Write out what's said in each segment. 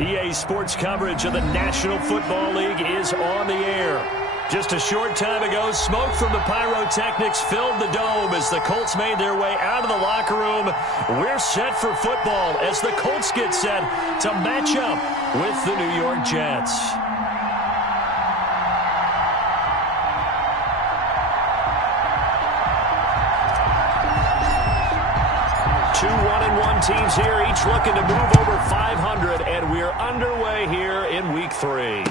EA Sports coverage of the National Football League is on the air. Just a short time ago, smoke from the pyrotechnics filled the dome as the Colts made their way out of the locker room. We're set for football as the Colts get set to match up with the New York Jets. Two 1-1 teams here, each looking to move over 500, and we're underway here in Week 3.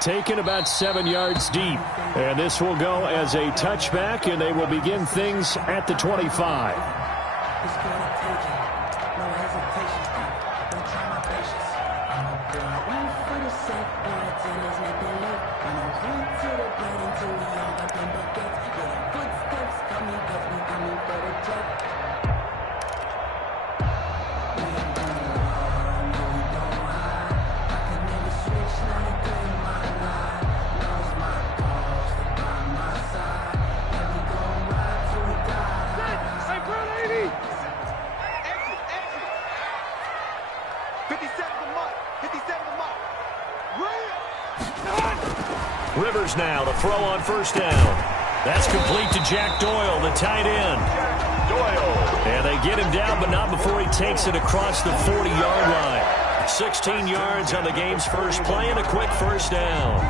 Taken about 7 yards deep, and this will go as a touchback, and they will begin things at the 25. Rivers now to throw on first down. That's complete to Jack Doyle, the tight end. And they get him down, but not before he takes it across the 40-yard line. 16 yards on the game's first play and a quick first down.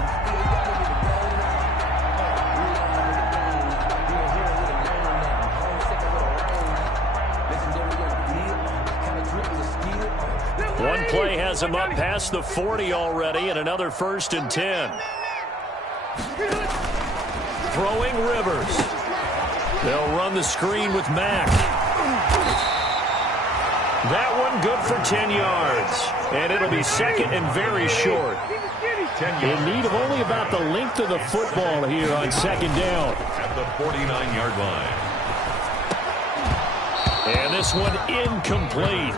One play has him up past the 40 already, and another 1st and 10. Throwing Rivers. They'll run the screen with Mack. That one good for 10 yards. And it'll be second and very short. In need of only about the length of the football here on second down. At the 49-yard line. And this one incomplete.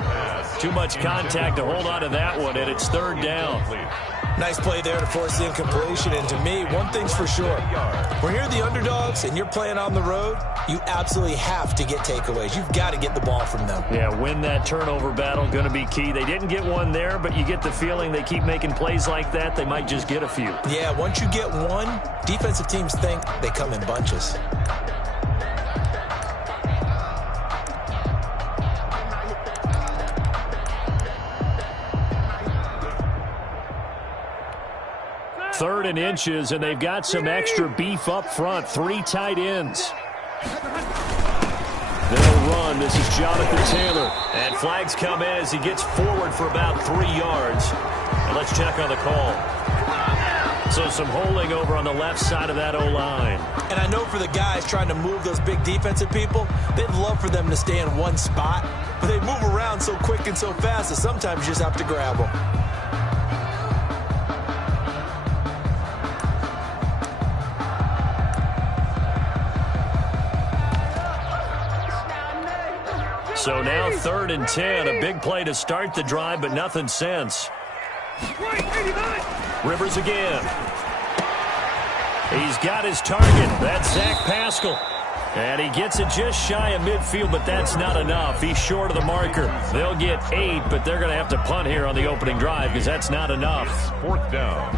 Too much contact to hold on to that one, and it's 3rd down. Nice play there to force the incompletion, and to me, one thing's for sure. When you're the underdogs and you're playing on the road, you absolutely have to get takeaways. You've got to get the ball from them. Yeah, win that turnover battle, going to be key. They didn't get one there, but you get the feeling they keep making plays like that, they might just get a few. Yeah, once you get one, defensive teams think they come in bunches. Third and inches, and they've got some extra beef up front. 3 tight ends. They'll run. This is Jonathan Taylor. And flags come in as he gets forward for about 3 yards. And let's check on the call. So some holding over on the left side of that O-line. And I know for the guys trying to move those big defensive people, they'd love for them to stay in one spot. But they move around so quick and so fast that sometimes you just have to grab them. So now 3rd and 10, a big play to start the drive, but nothing since. Rivers again. He's got his target. That's Zach Pascal. And he gets it just shy of midfield, but that's not enough. He's short of the marker. They'll get 8, but they're going to have to punt here on the opening drive because that's not enough. 4th down.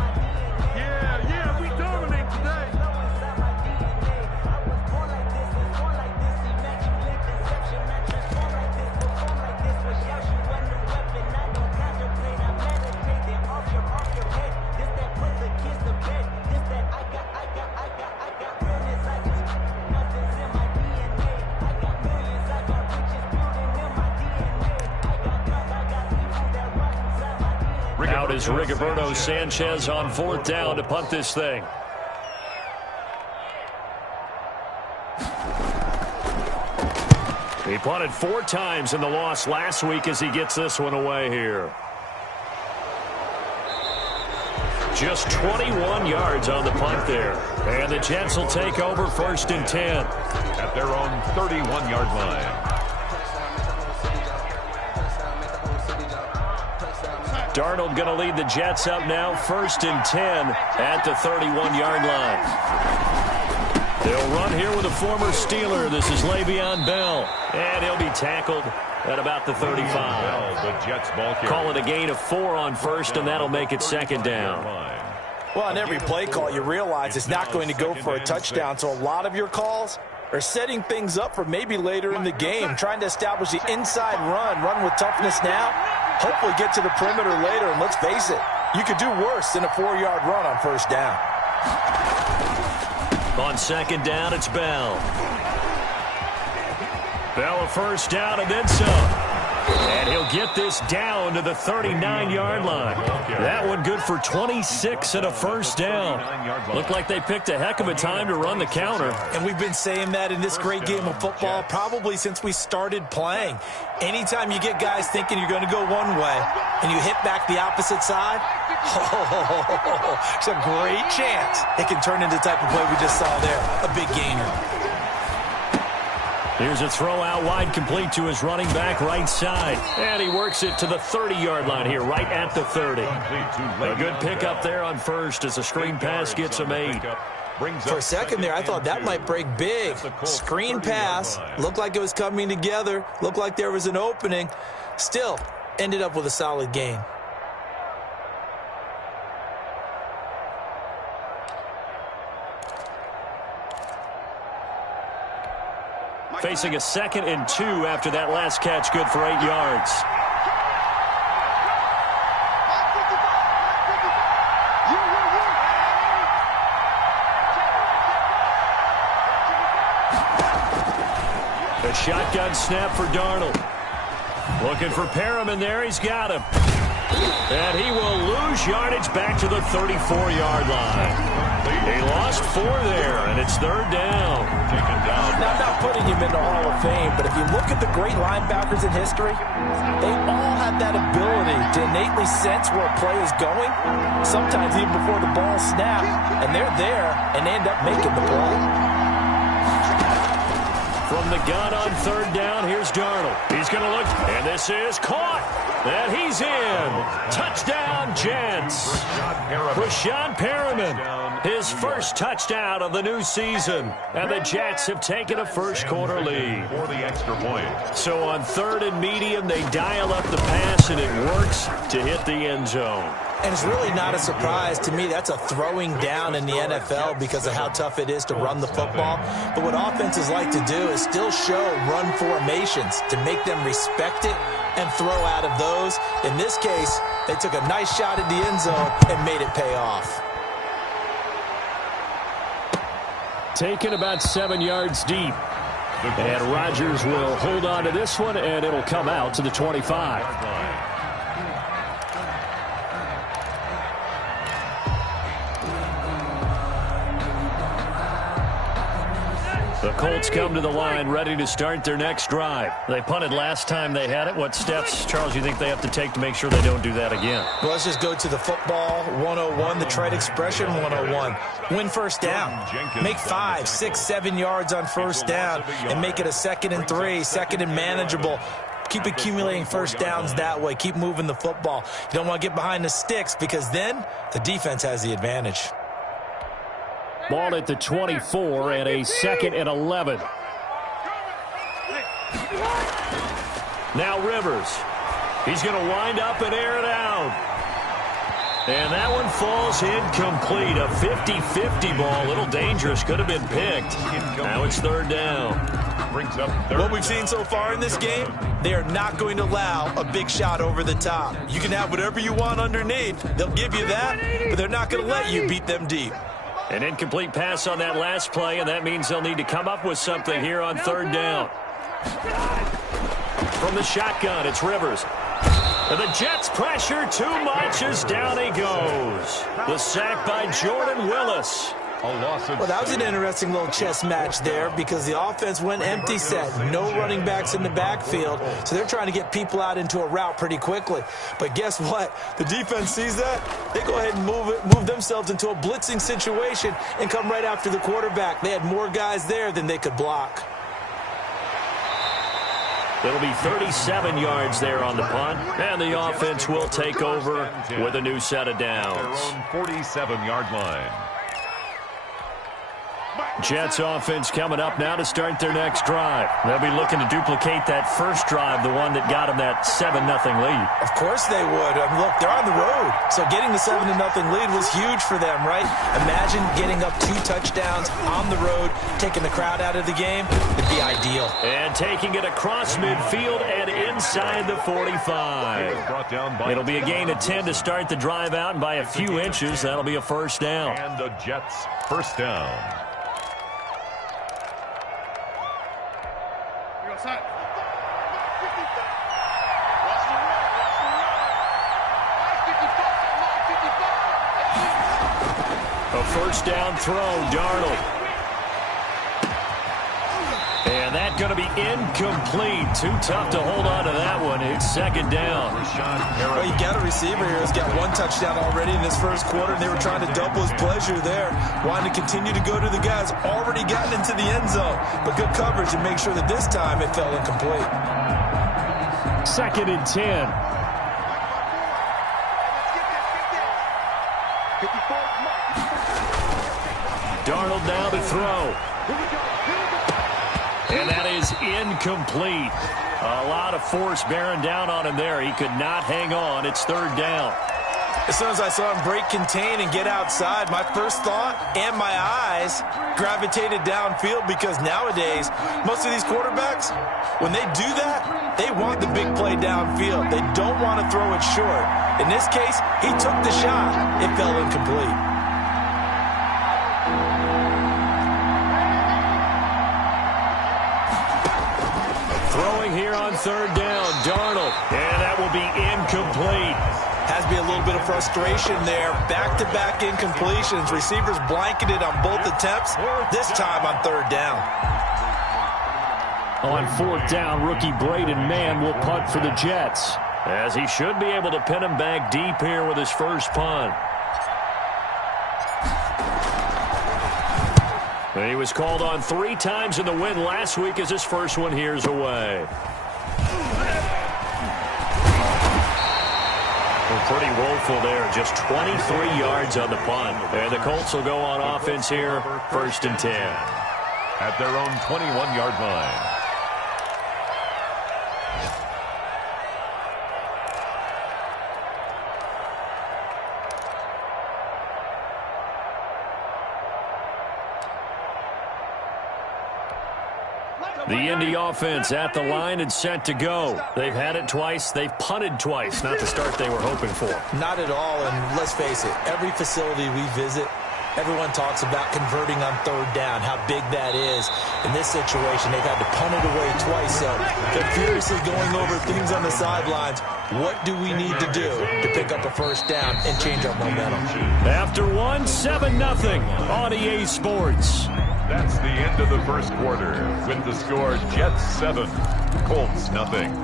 Out is Rigoberto Sanchez on 4th down to punt this thing. He punted 4 times in the loss last week as he gets this one away here. Just 21 yards on the punt there. And the Jets will take over 1st and 10. At their own 31-yard line. Darnold going to lead the Jets up now, 1st and 10 at the 31-yard line. They'll run here with a former Steeler. This is Le'Veon Bell. And he'll be tackled at about the 35. The Jets ball carrier. Call it a gain of 4 on first, and that'll make it second down. Well, on every play call, you realize it's not going to go for a touchdown. So a lot of your calls are setting things up for maybe later in the game, trying to establish the inside run with toughness now, hopefully get to the perimeter later. And let's face it, you could do worse than a 4-yard run on first down. On second down, it's Bell. Bell a first down and then some. And he'll get this down to the 39-yard line. That one good for 26 and a first down. Looked like they picked a heck of a time to run the counter. And we've been saying that in this great game of football probably since we started playing. Anytime you get guys thinking you're going to go one way and you hit back the opposite side, it's a great chance it can turn into the type of play we just saw there, a big gainer. Here's a throw out wide, complete to his running back right side. And he works it to the 30-yard line here, right at the 30. A good pickup there on first as a screen pass gets him 8. For a second there, I thought that might break big. Screen pass, looked like it was coming together, looked like there was an opening. Still, ended up with a solid gain. Facing a 2nd and 2 after that last catch, good for 8 yards. A shotgun snap for Darnold. Looking for Perriman there. He's got him. And he will lose yardage back to the 34-yard line. They lost 4 there, and it's 3rd down. Now, I'm not putting him in the Hall of Fame, but if you look at the great linebackers in history, they all have that ability to innately sense where a play is going, sometimes even before the ball snaps, and they're there and they end up making the play. From the gun on 3rd down, here's Darnold. He's going to look, and this is caught. And he's in. Touchdown, Jets. Rashad Perriman, his first touchdown of the new season. And the Jets have taken a first-quarter lead. For the extra point. So on 3rd and medium, they dial up the pass, and it works to hit the end zone. And it's really not a surprise to me. That's a throwing down in the NFL because of how tough it is to run the football. But what offenses like to do is still show run formations to make them respect it and throw out of those. In this case, they took a nice shot at the end zone and made it pay off. Taken about 7 yards deep. And Rodgers will hold on to this one, and it'll come out to the 25. The Colts come to the line ready to start their next drive. They punted last time they had it. What steps, Charles, you think they have to take to make sure they don't do that again? Well, let's just go to the football 101, the trade expression 101. Win first down. Make 5, 6, 7 yards on first down and make it a 2nd and 3, 2nd and manageable. Keep accumulating first downs that way. Keep moving the football. You don't want to get behind the sticks because then the defense has the advantage. Ball at the 24 and a 2nd and 11. Now Rivers. He's going to wind up and air it out. And that one falls incomplete. A 50-50 ball. A little dangerous. Could have been picked. Now it's 3rd down. What we've seen so far in this game, they are not going to allow a big shot over the top. You can have whatever you want underneath. They'll give you that, but they're not going to let you beat them deep. An incomplete pass on that last play, and that means they'll need to come up with something here on 3rd down. From the shotgun, it's Rivers. And the Jets pressure too much as down he goes. The sack by Jordan Willis. Well, that was an interesting little chess match there because the offense went empty set. No running backs in the backfield, so they're trying to get people out into a route pretty quickly. But guess what? The defense sees that. They go ahead and move themselves into a blitzing situation and come right after the quarterback. They had more guys there than they could block. It'll be 37 yards there on the punt, and the offense will take over with a new set of downs. Their own 47-yard line. Jets offense coming up now to start their next drive. They'll be looking to duplicate that first drive, the one that got them that 7-0 lead. Of course they would. I mean, look, they're on the road. So getting the 7-0 lead was huge for them, right? Imagine getting up 2 touchdowns on the road, taking the crowd out of the game. It'd be ideal. And taking it across midfield and inside the 45. It'll be a gain of 10 to start the drive out, and by a few inches, that'll be a first down. And the Jets first down. A first down throw, Darnold. And that's going to be incomplete. Too tough to hold on to that one. It's second down. Well, you got a receiver here who's got 1 touchdown already in this first quarter, and they were trying to double his pleasure there. Wanting to continue to go to the guys already gotten into the end zone. But good coverage to make sure that this time it fell incomplete. Second and 10. Darnold now to throw. And that is incomplete. A lot of force bearing down on him there. He could not hang on. It's third down. As soon as I saw him break contain and get outside, my first thought and my eyes gravitated downfield, because nowadays, most of these quarterbacks, when they do that, they want the big play downfield. They don't want to throw it short. In this case, he took the shot. It fell incomplete. Throwing here on third down, Darnold. And that will be incomplete. Has to be a little bit of frustration there. Back-to-back incompletions. Receivers blanketed on both attempts, this time on third down. On fourth down, rookie Braden Mann will punt for the Jets, as he should be able to pin him back deep here with his first punt. He was called on 3 times in the win last week, as his first one here's away. Pretty woeful there, just 23 yards on the punt. And the Colts will go on offense here, first and 10. At their own 21-yard line. The Indy offense at the line and set to go. They've had it twice. They've punted twice. Not the start they were hoping for. Not at all, and let's face it, every facility we visit, everyone talks about converting on third down, how big that is. In this situation, they've had to punt it away twice, so they're furiously going over things on the sidelines. What do we need to do to pick up a first down and change our momentum? After one, 7-0 on EA Sports. That's the end of the first quarter, with the score Jets 7, Colts nothing.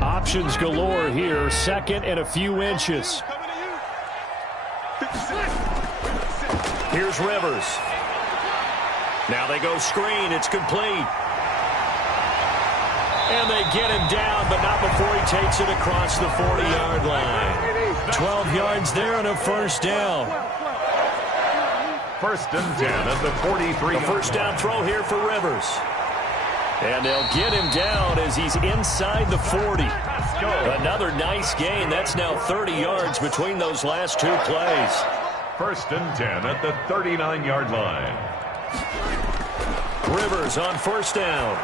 Options galore here, second and a few inches. Here's Rivers. Now they go screen, it's complete. And they get him down, but not before he takes it across the 40-yard line. 12 yards there and a first down. First and 10 at the 43. The first down throw here for Rivers. And they'll get him down as he's inside the 40. Another nice gain. That's now 30 yards between those last 2 plays. First and 10 at the 39-yard line. Rivers on first down.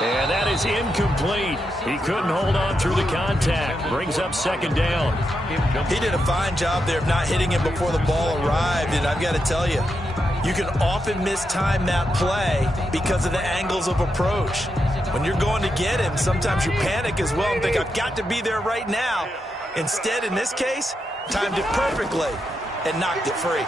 And that is incomplete. He couldn't hold on through the contact. Brings up second down. He did a fine job there of not hitting him before the ball arrived, and I've got to tell you, you can often mistime that play because of the angles of approach. When you're going to get him, sometimes you panic as well and think, I've got to be there right now. Instead, in this case, timed it perfectly and knocked it free.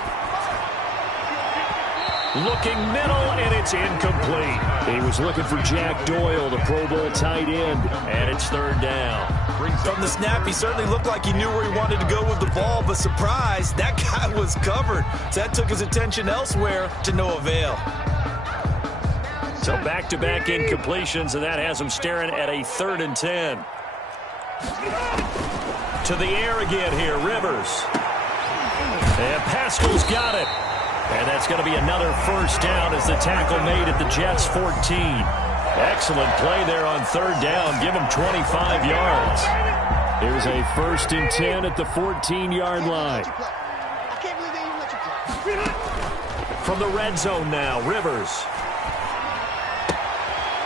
Looking middle, and it's incomplete. He was looking for Jack Doyle, the Pro Bowl tight end, and it's third down. From the snap, he certainly looked like he knew where he wanted to go with the ball, but surprise, that guy was covered. So that took his attention elsewhere to no avail. So back-to-back incompletions, and that has him staring at a 3rd and 10. To the air again here, Rivers. And Pascal's got it. And that's going to be another first down as the tackle made at the Jets' 14. Excellent play there on third down. Give him 25 yards. Here's a 1st and 10 at the 14-yard line. From the red zone now, Rivers.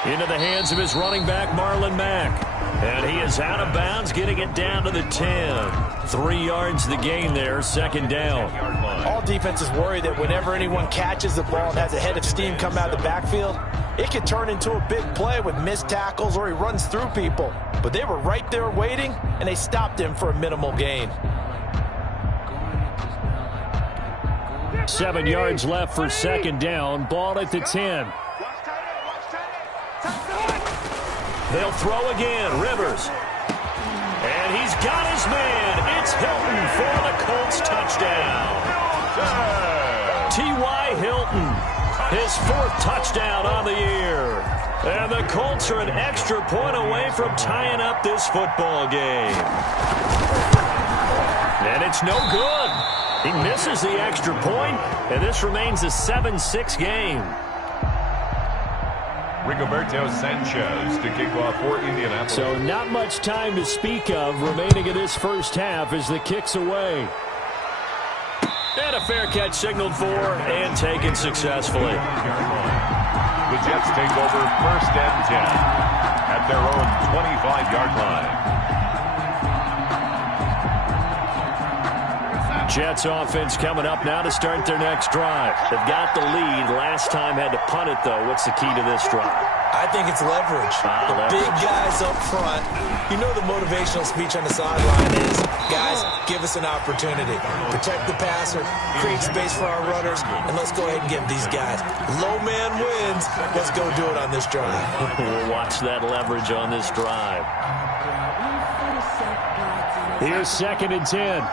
Into the hands of his running back, Marlon Mack. And he is out of bounds, getting it down to the 10. 3 yards the gain there, 2nd down. All defenses worry that whenever anyone catches the ball and has a head of steam come out of the backfield, it could turn into a big play with missed tackles or he runs through people. But they were right there waiting, and they stopped him for a minimal gain. 7 yards left for 2nd down. Ball at the 10. They'll throw again. Rivers. And he's got his man. It's Hilton for the Colts touchdown. T.Y. Hilton. His 4th touchdown on the year. And the Colts are an extra point away from tying up this football game. And it's no good. He misses the extra point, and this remains a 7-6 game. Rigoberto Sanchez to kick off for Indianapolis. So not much time to speak of remaining in this first half as the kick's away. And a fair catch signaled for and taken successfully. The Jets take over 1st and 10 at their own 25-yard line. Jets offense coming up now to start their next drive. They've got the lead. Last time had to punt it, though. What's the key to this drive? I think it's leverage. The big guys up front. You know the motivational speech on the sideline is, guys, give us an opportunity. Protect the passer, create space for our runners, and let's go ahead and get these guys. Low man wins. Let's go do it on this drive. We'll watch that leverage on this drive. Here's 2nd and 10.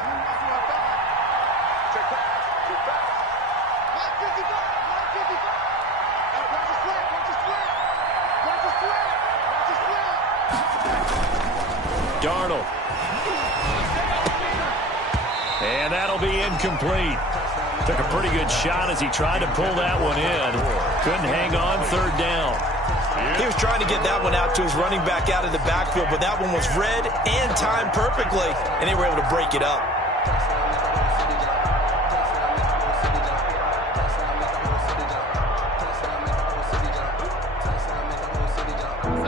Darnold. And that'll be incomplete. Took a pretty good shot as he tried to pull that one in. Couldn't hang on 3rd down. He was trying to get that one out to his running back out of the backfield, but that one was read and timed perfectly, and they were able to break it up.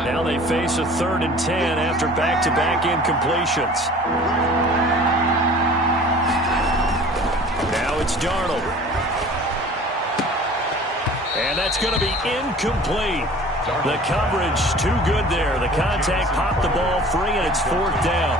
Now they face a 3rd and 10 after back-to-back incompletions. Now it's Darnold. And that's going to be incomplete. The coverage too good there. The contact popped the ball free, and it's 4th down.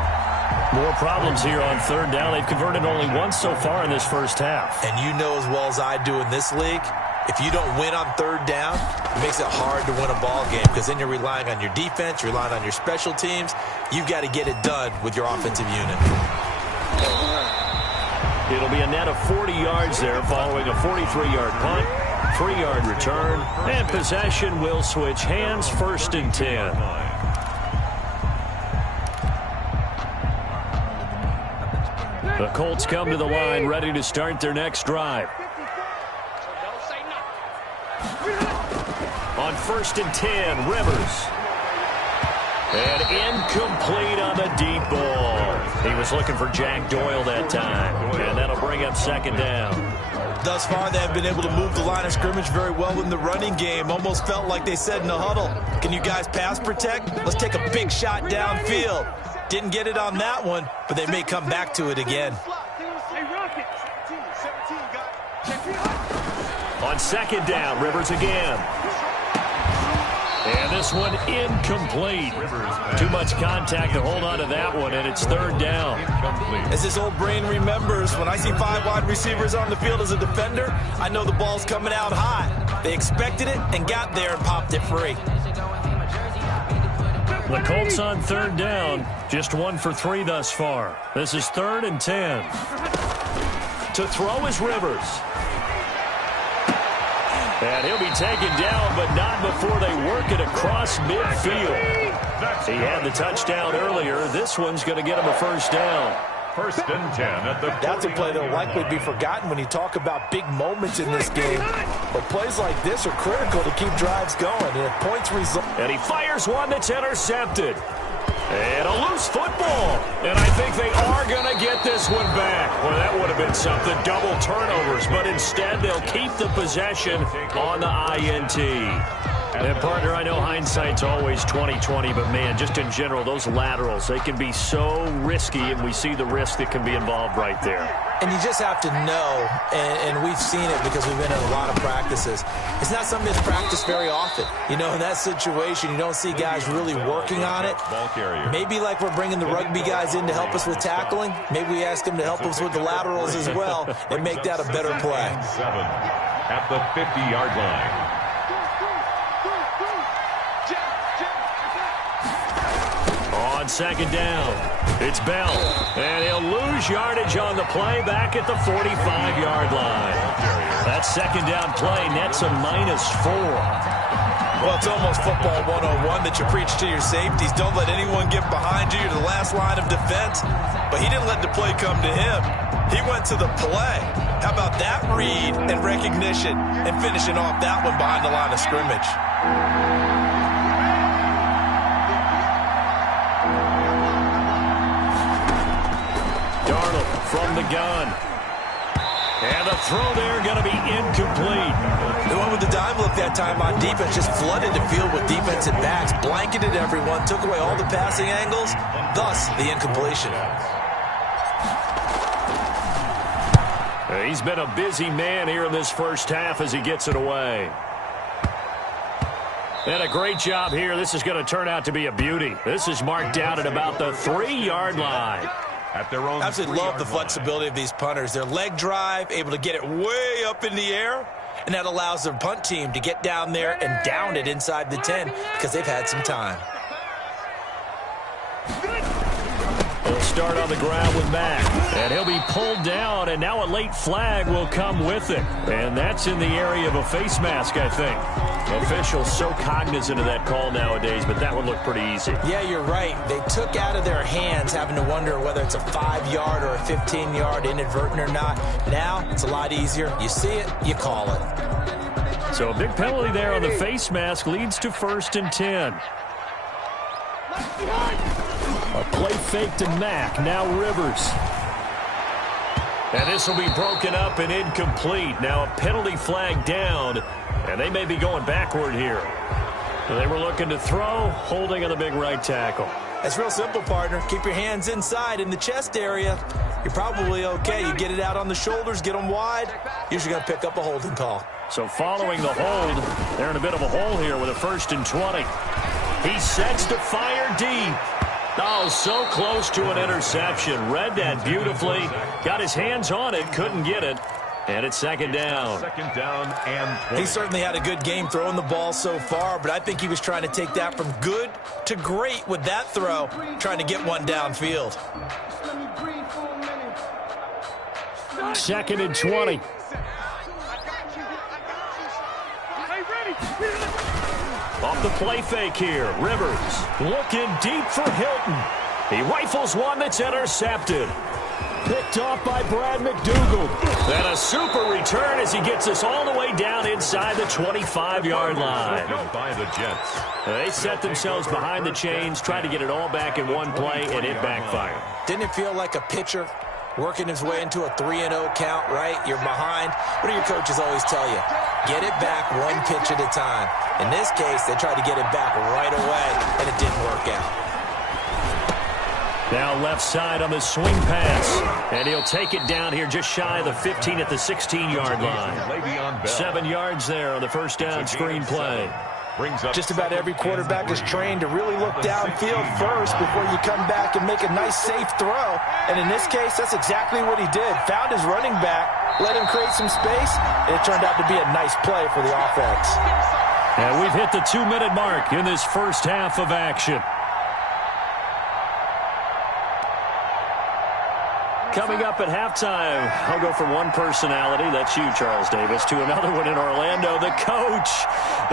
More problems here on 3rd down. They've converted only once so far in this first half. And you know as well as I do in this league, if you don't win on 3rd down, it makes it hard to win a ball game because then you're relying on your defense, you're relying on your special teams. You've got to get it done with your offensive unit. It'll be a net of 40 yards there following a 43-yard punt, 3-yard return, and possession will switch hands. 1st and 10. The Colts come to the line ready to start their next drive. On 1st and 10, Rivers. And incomplete on the deep ball. He was looking for Jack Doyle that time. And that'll bring up 2nd down. Thus far, they have been able to move the line of scrimmage very well in the running game. Almost felt like they said in the huddle, can you guys pass protect? Let's take a big shot downfield. Didn't get it on that one, but they may come back to it again. On 2nd down, Rivers again. And this one incomplete. Too much contact to hold on to that one, and it's 3rd down. As his old brain remembers, when I see 5 wide receivers on the field as a defender, I know the ball's coming out high. They expected it and got there and popped it free. The Colts on 3rd down, just 1 for 3 thus far. This is 3rd and 10. To throw is Rivers. And he'll be taken down, but not before they work it across midfield. He had the touchdown earlier. This one's going to get him a first down. First and 10 at the 40. That's a play that will likely be forgotten when you talk about big moments in this game. But plays like this are critical to keep drives going. And if points result. And he fires one that's intercepted. And a loose football. And I think they are going to get this one back. Well, that would have been something. Double turnovers. But instead, they'll keep the possession on the INT. And, partner, I know hindsight's always 20/20, but, man, just in general, those laterals, they can be so risky, and we see the risk that can be involved right there. And you just have to know, and we've seen it because we've been in a lot of practices. It's not something that's practiced very often. You know, in that situation, you don't see guys really working on it. Maybe like we're bringing the rugby guys in to help us with tackling. Maybe we ask them to help us with the laterals as well and make that a better play. 7 at the 50-yard line. On second down, it's Bell, and he'll lose yardage on the play back at the 45-yard line. That second down play nets a -4. Well, it's almost football 101 that you preach to your safeties. Don't let anyone get behind you. You're the last line of defense. But he didn't let the play come to him. He went to the play. How about that read and recognition and finishing off that one behind the line of scrimmage? From the gun. And the throw there going to be incomplete. The one with the dime look that time on defense just flooded the field with defensive backs, blanketed everyone, took away all the passing angles, thus the incompletion. He's been a busy man here in this first half as he gets it away. And a great job here. This is going to turn out to be a beauty. This is marked down at about the 3-yard line. At their own. I absolutely love the flexibility of these punters. Their leg drive, able to get it way up in the air, and that allows their punt team to get down there and down it inside the 10 because they've had some time. He'll start on the ground with Mack, and he'll be pulled down, and now a late flag will come with it. And that's in the area of a face mask, I think. Officials so cognizant of that call nowadays, but that would look pretty easy. Yeah, you're right. They took out of their hands having to wonder whether it's a 5-yard or a 15-yard inadvertent or not. Now, it's a lot easier. You see it, you call it. So a big penalty there on the face mask leads to 1st and 10. A play fake to Mack, now Rivers. And this will be broken up and incomplete. Now a penalty flag down, and they may be going backward here. They were looking to throw, holding on the big right tackle. It's real simple, partner. Keep your hands inside in the chest area. You're probably okay. You get it out on the shoulders, get them wide. Usually going to pick up a holding call. So following the hold, they're in a bit of a hole here with a 1st and 20. He sets to fire deep. Oh, so close to an interception. Read that beautifully. Got his hands on it, couldn't get it. And it's 2nd down. 2nd down and 20. He certainly had a good game throwing the ball so far, but I think he was trying to take that from good to great with that throw, trying to get one downfield. 2nd and 20. Off the play fake here, Rivers looking deep for Hilton. He rifles one that's intercepted. Picked off by Brad McDougald. And a super return as he gets us all the way down inside the 25-yard line. By the Jets. They set themselves behind the chains, tried to get it all back in one play, and it backfired. Didn't it feel like a pitcher working his way into a 3-0 count, right? You're behind. What do your coaches always tell you? Get it back one pitch at a time. In this case, they tried to get it back right away, and it didn't work out. Now left side on the swing pass. And he'll take it down here just shy of the 15 at the 16-yard line. 7 yards there on the first down screen play. Just about every quarterback is trained to really look downfield first before you come back and make a nice, safe throw. And in this case, that's exactly what he did. Found his running back, let him create some space, and it turned out to be a nice play for the offense. And we've hit the 2-minute mark in this first half of action. Coming up at halftime, I'll go from one personality, that's you, Charles Davis, to another one in Orlando, the coach.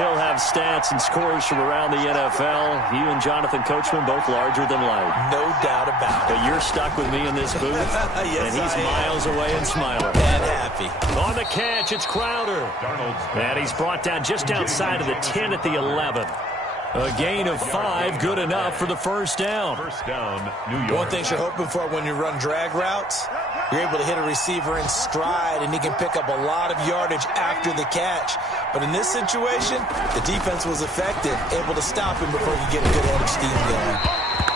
He'll have stats and scores from around the NFL. You and Jonathan Coachman, both larger than life. No doubt about it. But you're stuck with me in this booth, yes, and he's miles away and smiling. And happy. On the catch, it's Crowder. And he's brought down just outside of the 10 at the 11. A gain of 5, good enough for the first down. First down, New York. One thing you're hoping for when you run drag routes, you're able to hit a receiver in stride, and he can pick up a lot of yardage after the catch. But in this situation, the defense was effective, able to stop him before you get a good head of steam going.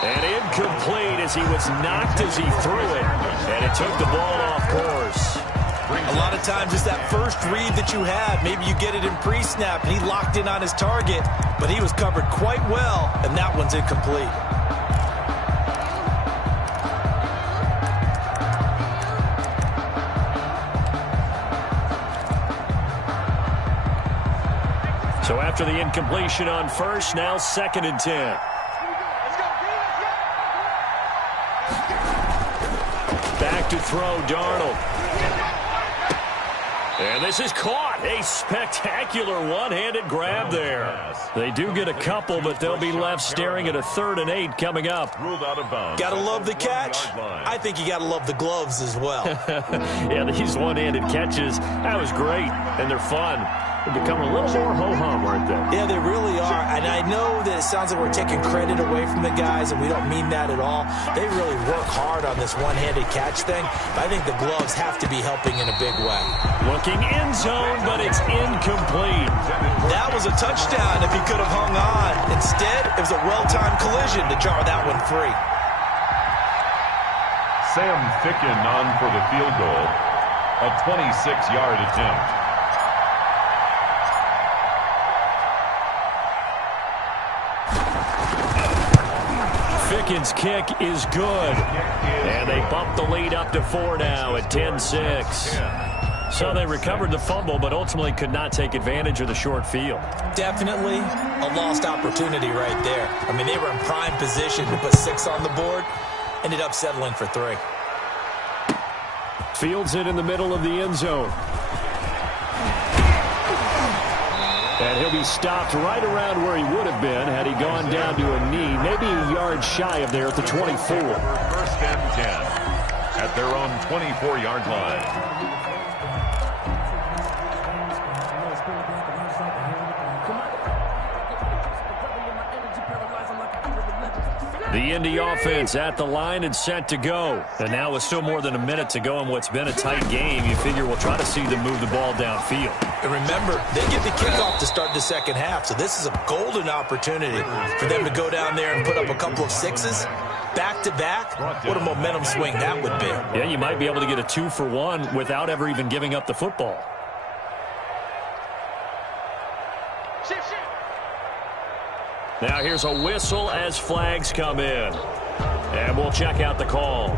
And incomplete as he was knocked as he threw it. And it took the ball off course. A lot of times it's that first read that you have. Maybe you get it in pre-snap, and he locked in on his target, but he was covered quite well, and that one's incomplete. So after the incompletion on first, now 2nd and 10. Back to throw, Darnold. And this is caught. A spectacular one-handed grab there. They do get a couple, but they'll be left staring at a 3rd and 8 coming up. Ruled out of bounds. Gotta love the catch. I think you gotta love the gloves as well. Yeah, these one-handed catches, that was great, and they're fun. They become a little more ho-hum, aren't they? Yeah, they really are. And I know that it sounds like we're taking credit away from the guys, and we don't mean that at all. They really work hard on this one-handed catch thing. But I think the gloves have to be helping in a big way. Looking end zone, but it's incomplete. That was a touchdown if he could have hung on. Instead, it was a well-timed collision to jar that one free. Sam Ficken on for the field goal. A 26-yard attempt. Ficken's kick is good. And they bump the lead up to 4 now at 10-6. So they recovered the fumble, but ultimately could not take advantage of the short field. Definitely a lost opportunity right there. I mean, they were in prime position to put 6 on the board. Ended up settling for 3. Fields it in the middle of the end zone. And he'll be stopped right around where he would have been had he gone down to a knee, maybe a yard shy of there at the 24. First and 10 at their own 24-yard line. The Indy offense at the line and set to go. And now with still more than a minute to go in what's been a tight game, you figure we'll try to see them move the ball downfield. And remember, they get the kickoff to start the second half, so this is a golden opportunity for them to go down there and put up a couple of 6s. Back-to-back, what a momentum swing that would be. Yeah, you might be able to get a 2-for-1 without ever even giving up the football. Now here's a whistle as flags come in. And we'll check out the call.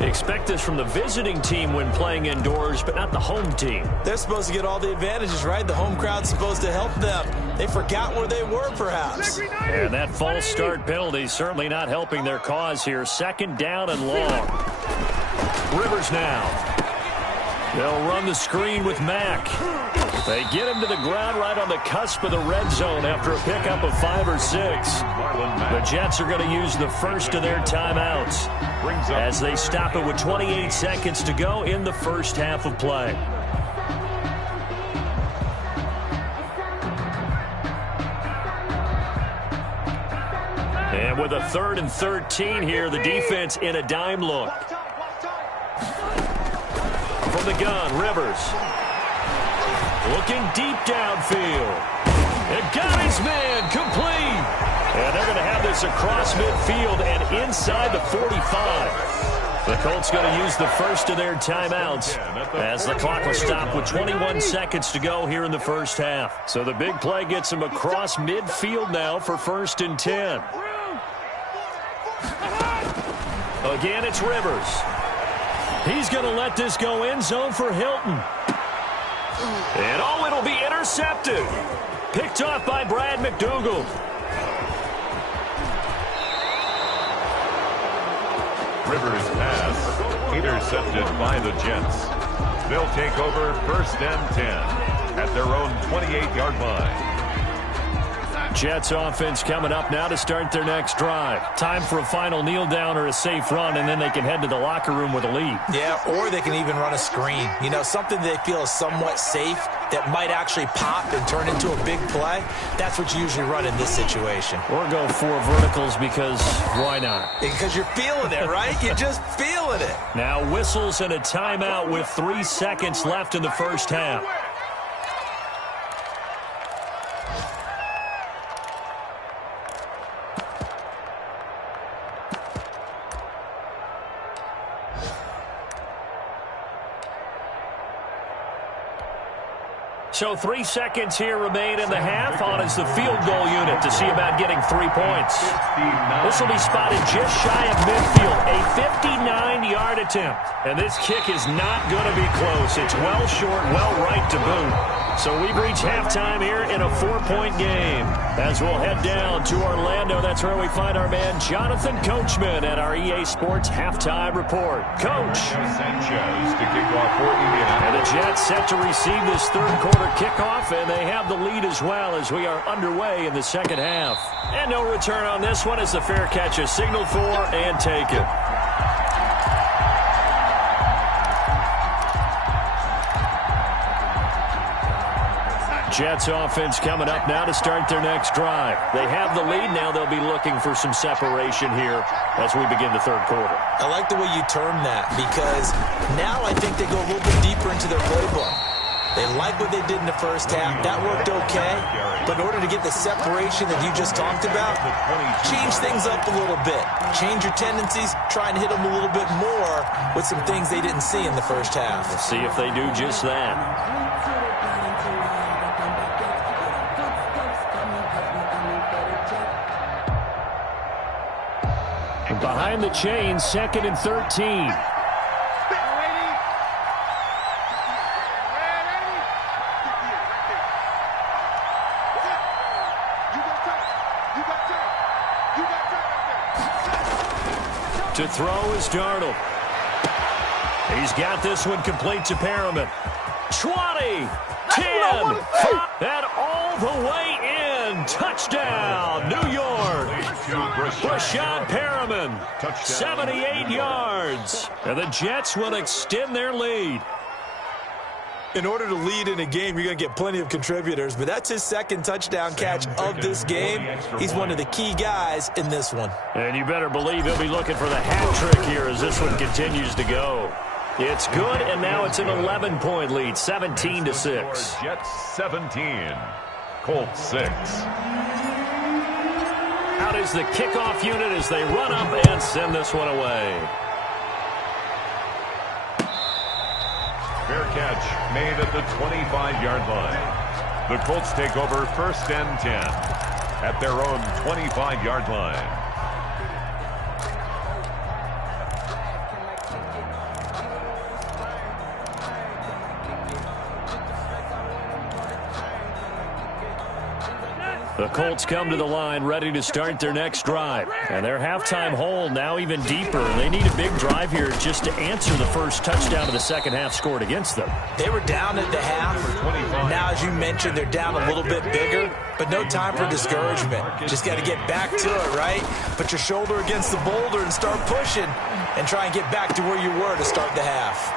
Expect this from the visiting team when playing indoors, but not the home team. They're supposed to get all the advantages, right? The home crowd's supposed to help them. They forgot where they were, perhaps. And that false start penalty certainly not helping their cause here. 2nd down and long. Rivers now. They'll run the screen with Mack. They get him to the ground right on the cusp of the red zone after a pickup of 5 or 6. The Jets are going to use the first of their timeouts as they stop it with 28 seconds to go in the first half of play. And with a 3rd and 13 here, the defense in a dime look. From the gun, Rivers. Looking deep downfield. And got his man complete. And they're going to have this across midfield and inside the 45. The Colts going to use the first of their timeouts as the clock will stop with 21 seconds to go here in the first half. So the big play gets them across midfield now for 1st and 10. Again, it's Rivers. He's going to let this go end zone for Hilton. And oh, it'll be intercepted. Picked off by Brad McDougald. Rivers' pass intercepted by the Jets. They'll take over 1st and 10 at their own 28-yard line. Jets offense coming up now to start their next drive. Time for a final kneel down or a safe run, and then they can head to the locker room with a lead. Yeah, or they can even run a screen. You know, something they feel is somewhat safe that might actually pop and turn into a big play. That's what you usually run in this situation. Or go 4 verticals because why not? Because you're feeling it, right? You're just feeling it. Now whistles and a timeout with 3 seconds left in the first half. So 3 seconds here remain in the half. On is the field goal unit to see about getting 3 points. This will be spotted just shy of midfield. A 59-yard attempt. And this kick is not going to be close. It's well short, well right to boot. So we've reached halftime here in a 4-point game. As we'll head down to Orlando, that's where we find our man Jonathan Coachman at our EA Sports Halftime Report. Coach. Sanchez to kick off for Indiana. And the Jets set to receive this third-quarter kickoff, and they have the lead as well as we are underway in the second half. And no return on this one as the fair catch is signaled for and taken. Jets offense coming up now to start their next drive. They have the lead. Now they'll be looking for some separation here as we begin the third quarter. I like the way you term that because now I think they go a little bit deeper into their playbook. They like what they did in the first half. That worked okay. But in order to get the separation that you just talked about, change things up a little bit. Change your tendencies. Try and hit them a little bit more with some things they didn't see in the first half. Let's see if they do just that. Behind the chain, 2nd and 13. To throw is Darnold. He's got this one complete to Perriman. 20, 10, 5, and all the way in. Touchdown, New York. Brashad Perriman, 78 yards. And the Jets will extend their lead. In order to lead in a game, you're going to get plenty of contributors, but that's his 2nd touchdown catch of this game. He's one of the key guys in this one. And you better believe he'll be looking for the hat trick here as this one continues to go. It's good, and now it's an 11-point lead, 17-6. Jets 17, Colts 6. Out is the kickoff unit as they run up and send this one away. Fair catch made at the 25-yard line. The Colts take over 1st and 10 at their own 25-yard line. The Colts come to the line ready to start their next drive. And their halftime hole now even deeper. They need a big drive here just to answer the first touchdown of the second half scored against them. They were down at the half. Now, as you mentioned, they're down a little bit bigger, but no time for discouragement. Just got to get back to it, right? Put your shoulder against the boulder and start pushing and try and get back to where you were to start the half.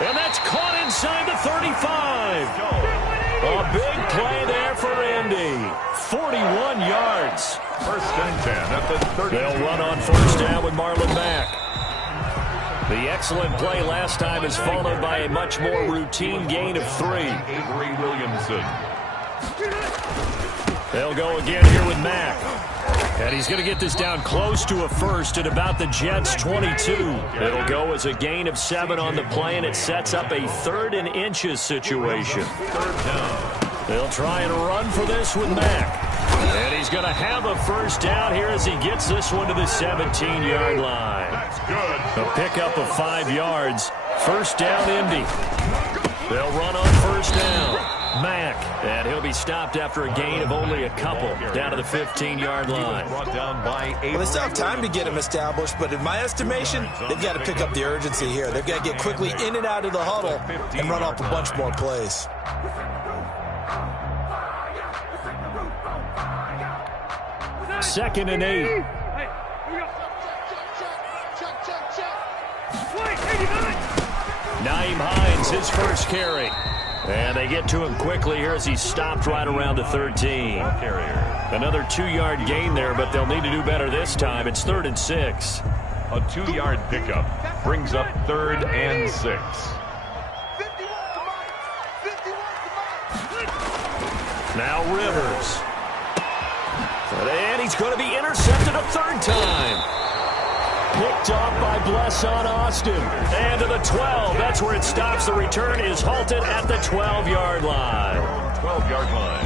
And that's caught inside the 35. A big play there for Indy. 41 yards. 1st and 10 at the 30. They'll run on 1st down with Marlon Mack. The excellent play last time is followed by a much more routine gain of 3. Avery Williamson. They'll go again here with Mack. And he's going to get this down close to a first at about the Jets' 22. It'll go as a gain of 7 on the play, and it sets up a 3rd and inches situation. 3rd down. They'll try and run for this with Mack. And he's going to have a 1st down here as he gets this one to the 17-yard line. That's good. A pickup of 5 yards. 1st down, Indy. They'll run on 1st down. Mack, and he'll be stopped after a gain of only a couple down to the 15-yard line. Brought down by 8. Well, they still have time to get him established, but in my estimation, they've got to pick up the urgency here. They've got to get quickly in and out of the huddle and run off a bunch more plays. Second and 8. Naeem Hines, his first carry. And they get to him quickly here as he's stopped right around the 13. Another 2-yard gain there, but they'll need to do better this time. It's 3rd and 6. A 2-yard pickup brings up 3rd and 6. Now Rivers. And he's going to be intercepted a 3rd time. Picked off by Blesson Austin. And to the 12. That's where it stops. The return is halted at the 12-yard line. 12-yard line.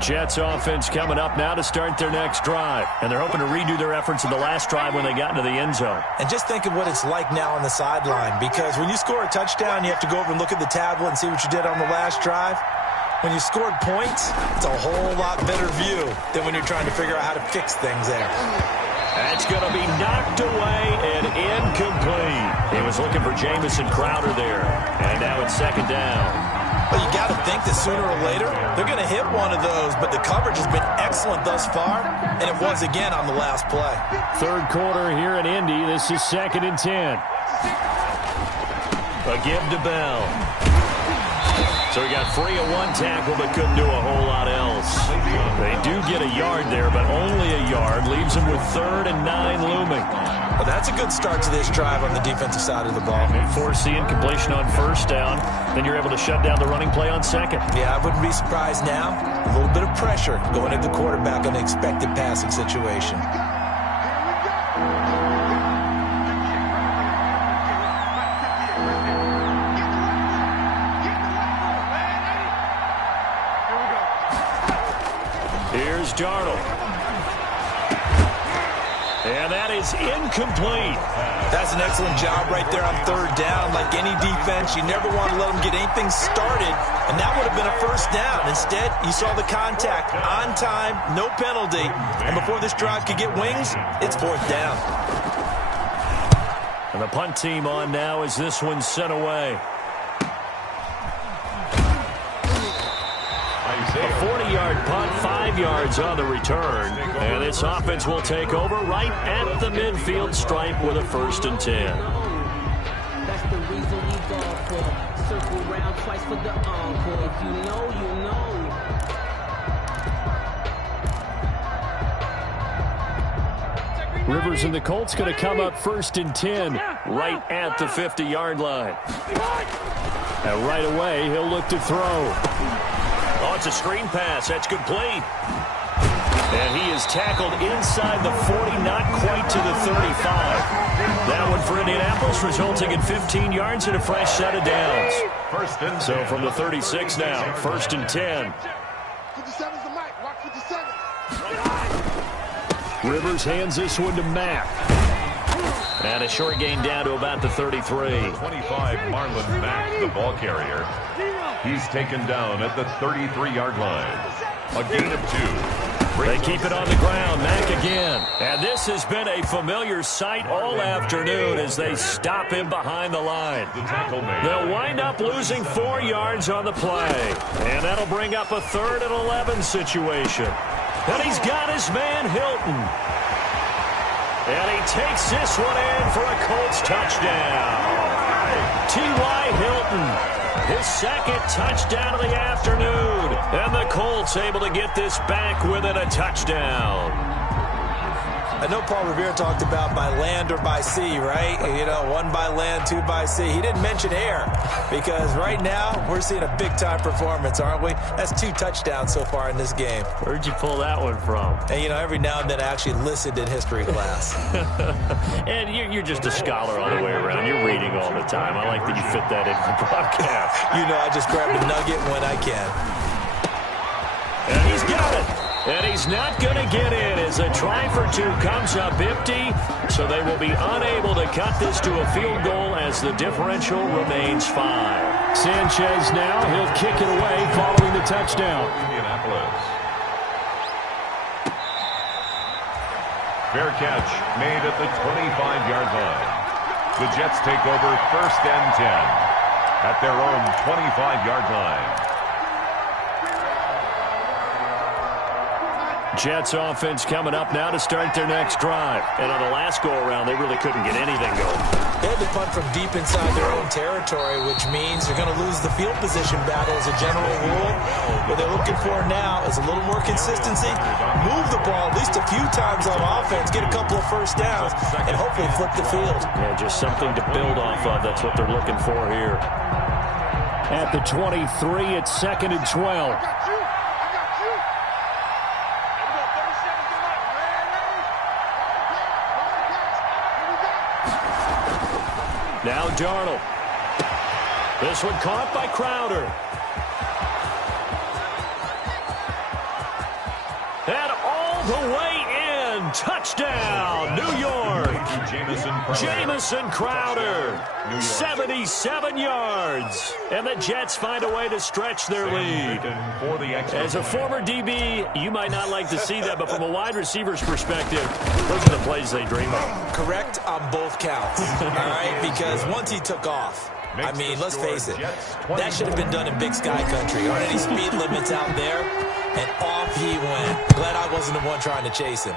Jets offense coming up now to start their next drive. And they're hoping to redo their efforts in the last drive when they got into the end zone. And just think of what it's like now on the sideline, because when you score a touchdown, you have to go over and look at the tablet and see what you did on the last drive. When you scored points, it's a whole lot better view than when you're trying to figure out how to fix things there. That's going to be knocked away and incomplete. He was looking for Jamison Crowder there. And now it's 2nd down. Well, you got to think that sooner or later, they're going to hit one of those, but the coverage has been excellent thus far, and it was again on the last play. 3rd quarter here in Indy. This is 2nd and 10. A give to Bell. So he got free of 1 tackle, but couldn't do a whole lot else. They do get a yard there, but only a yard. Leaves them with 3rd and 9 looming. Well, that's a good start to this drive on the defensive side of the ball. Force the incompletion on 1st down. Then you're able to shut down the running play on 2nd. Yeah, I wouldn't be surprised now. A little bit of pressure going at the quarterback on an expected passing situation. Here's Darnold. And that is incomplete. That's an excellent job right there on 3rd down. Like any defense, you never want to let them get anything started, and that would have been a 1st down. Instead, you saw the contact on time, no penalty, and before this drive could get wings, it's 4th down. And the punt team on now as this one's sent away. A 40-yard punt, 5 yards on the return. And this offense will take over right at the midfield stripe with a 1st and 10. That's the reason we go for. Circle round twice for the encore. If you know, you know. Rivers and the Colts going to come up 1st and 10 right at the 50-yard line. And right away, he'll look to throw. Oh, it's a screen pass. That's complete. And he is tackled inside the 40, not quite to the 35. That one for Indianapolis, resulting in 15 yards and a fresh set of downs. So from the 36 now, 1st and 10. Rivers hands this one to Mack. And a short gain down to about the 33. 25, Marlon Mack, the ball carrier. He's taken down at the 33-yard line. A gain of 2. They keep it on the ground. Mack again. And this has been a familiar sight all afternoon as they stop him behind the line. They'll wind up losing 4 yards on the play. And that'll bring up a 3rd and 11 situation. And he's got his man Hilton. And he takes this one in for a Colts touchdown. T.Y. Hilton. His 2nd touchdown of the afternoon. And the Colts able to get this back within a touchdown. I know Paul Revere talked about by land or by sea, right? You know, 1 by land, 2 by sea. He didn't mention air because right now we're seeing a big-time performance, aren't we? That's 2 touchdowns so far in this game. Where'd you pull that one from? And, you know, every now and then I actually listened in history class. And you're just a scholar all the way around. You're reading all the time. I like that you fit that in the broadcast. You know, I just grab a nugget when I can. And he's got it. And he's not going to get in as a try for two comes up empty. So they will be unable to cut this to a field goal as the differential remains 5. Sanchez now, he'll kick it away following the touchdown. Indianapolis. Fair catch made at the 25-yard line. The Jets take over 1st and 10 at their own 25-yard line. Jets offense coming up now to start their next drive. And on the last go-around, they really couldn't get anything going. They had to punt from deep inside their own territory, which means they're going to lose the field position battle as a general rule. What they're looking for now is a little more consistency, move the ball at least a few times on offense, get a couple of first downs, and hopefully flip the field. Yeah, just something to build off of. That's what they're looking for here. At the 23, it's 2nd and 12. Now Darnold. This one caught by Crowder. And all the way in. Touchdown, New York. Jamison Crowder. 77 yards. And the Jets find a way to stretch their lead. As a former DB, you might not like to see that, but from a wide receiver's perspective, those are the plays they dream of. Correct on both counts, all right? Because once he took off, I mean, let's face it, that should have been done in Big Sky Country. Aren't any speed limits out there? And off he went. Glad I wasn't the one trying to chase him.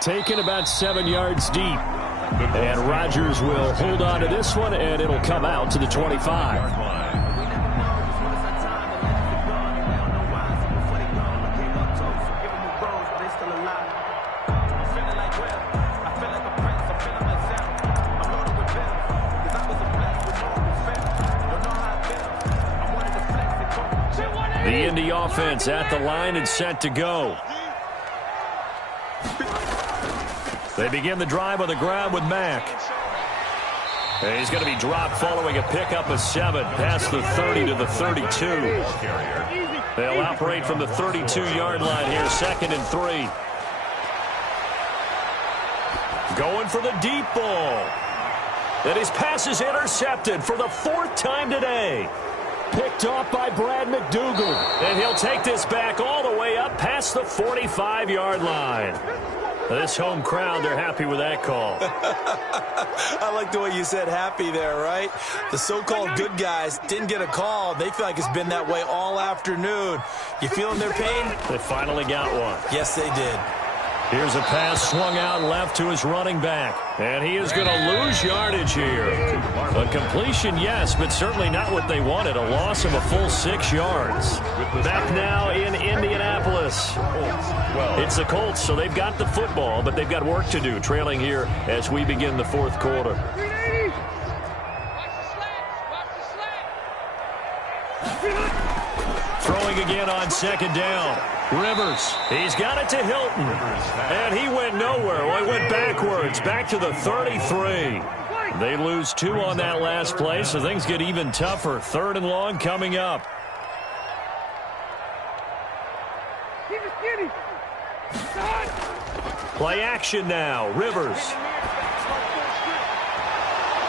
Taken about 7 yards deep. And Rodgers will hold on to this one, and it'll come out to the 25. The Indy offense at the line and set to go. They begin the drive on the ground with Mack. And he's going to be dropped following a pickup of 7 past the 30 to the 32. They'll operate from the 32-yard line here, 2nd and 3. Going for the deep ball. And his pass is intercepted for the 4th time today. Picked off by Brad McDougal. And he'll take this back all the way up past the 45-yard line. This home crowd, they're happy with that call. I like the way you said happy there, right? The so-called good guys didn't get a call. They feel like it's been that way all afternoon. You feeling their pain? They finally got one. Yes, they did. Here's a pass swung out left to his running back. And he is going to lose yardage here. A completion, yes, but certainly not what they wanted. A loss of a full 6 yards. Back now in Indianapolis. It's the Colts, so they've got the football, but they've got work to do, trailing here as we begin the 4th quarter. Throwing again on 2nd down. Rivers, he's got it to Hilton, and he went nowhere. Well, he went backwards, back to the 33. They lose 2 on that last play, so things get even tougher. 3rd and long coming up. Play action now, Rivers.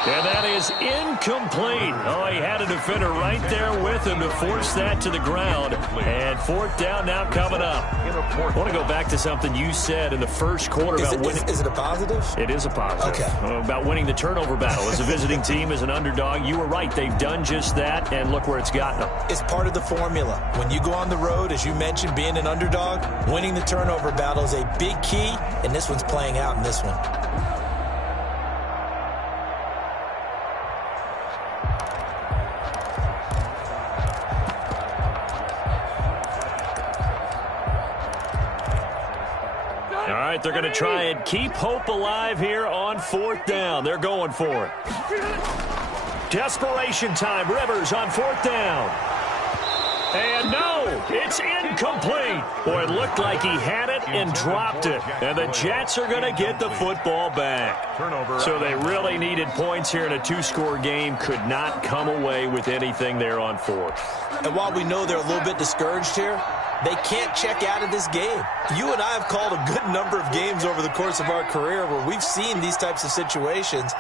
And that is incomplete. Oh, he had a defender right there with him to force that to the ground. And 4th down now coming up. I want to go back to something you said in the first quarter about winning. Is it a positive? It is a positive. Okay. About winning the turnover battle as a visiting team, as an underdog. You were right. They've done just that, and look where it's gotten them. It's part of the formula. When you go on the road, as you mentioned, being an underdog, winning the turnover battle is a big key, and this one's playing out in this one. All right, they're going to try and keep hope alive here on 4th down. They're going for it. Desperation time. Rivers on 4th down. And no, it's incomplete. Boy, it looked like he had it and dropped it. And the Jets are going to get the football back. So they really needed points here in a two-score game. Could not come away with anything there on fourth. And while we know they're a little bit discouraged here, they can't check out of this game. You and I have called a good number of games over the course of our career where we've seen these types of situations.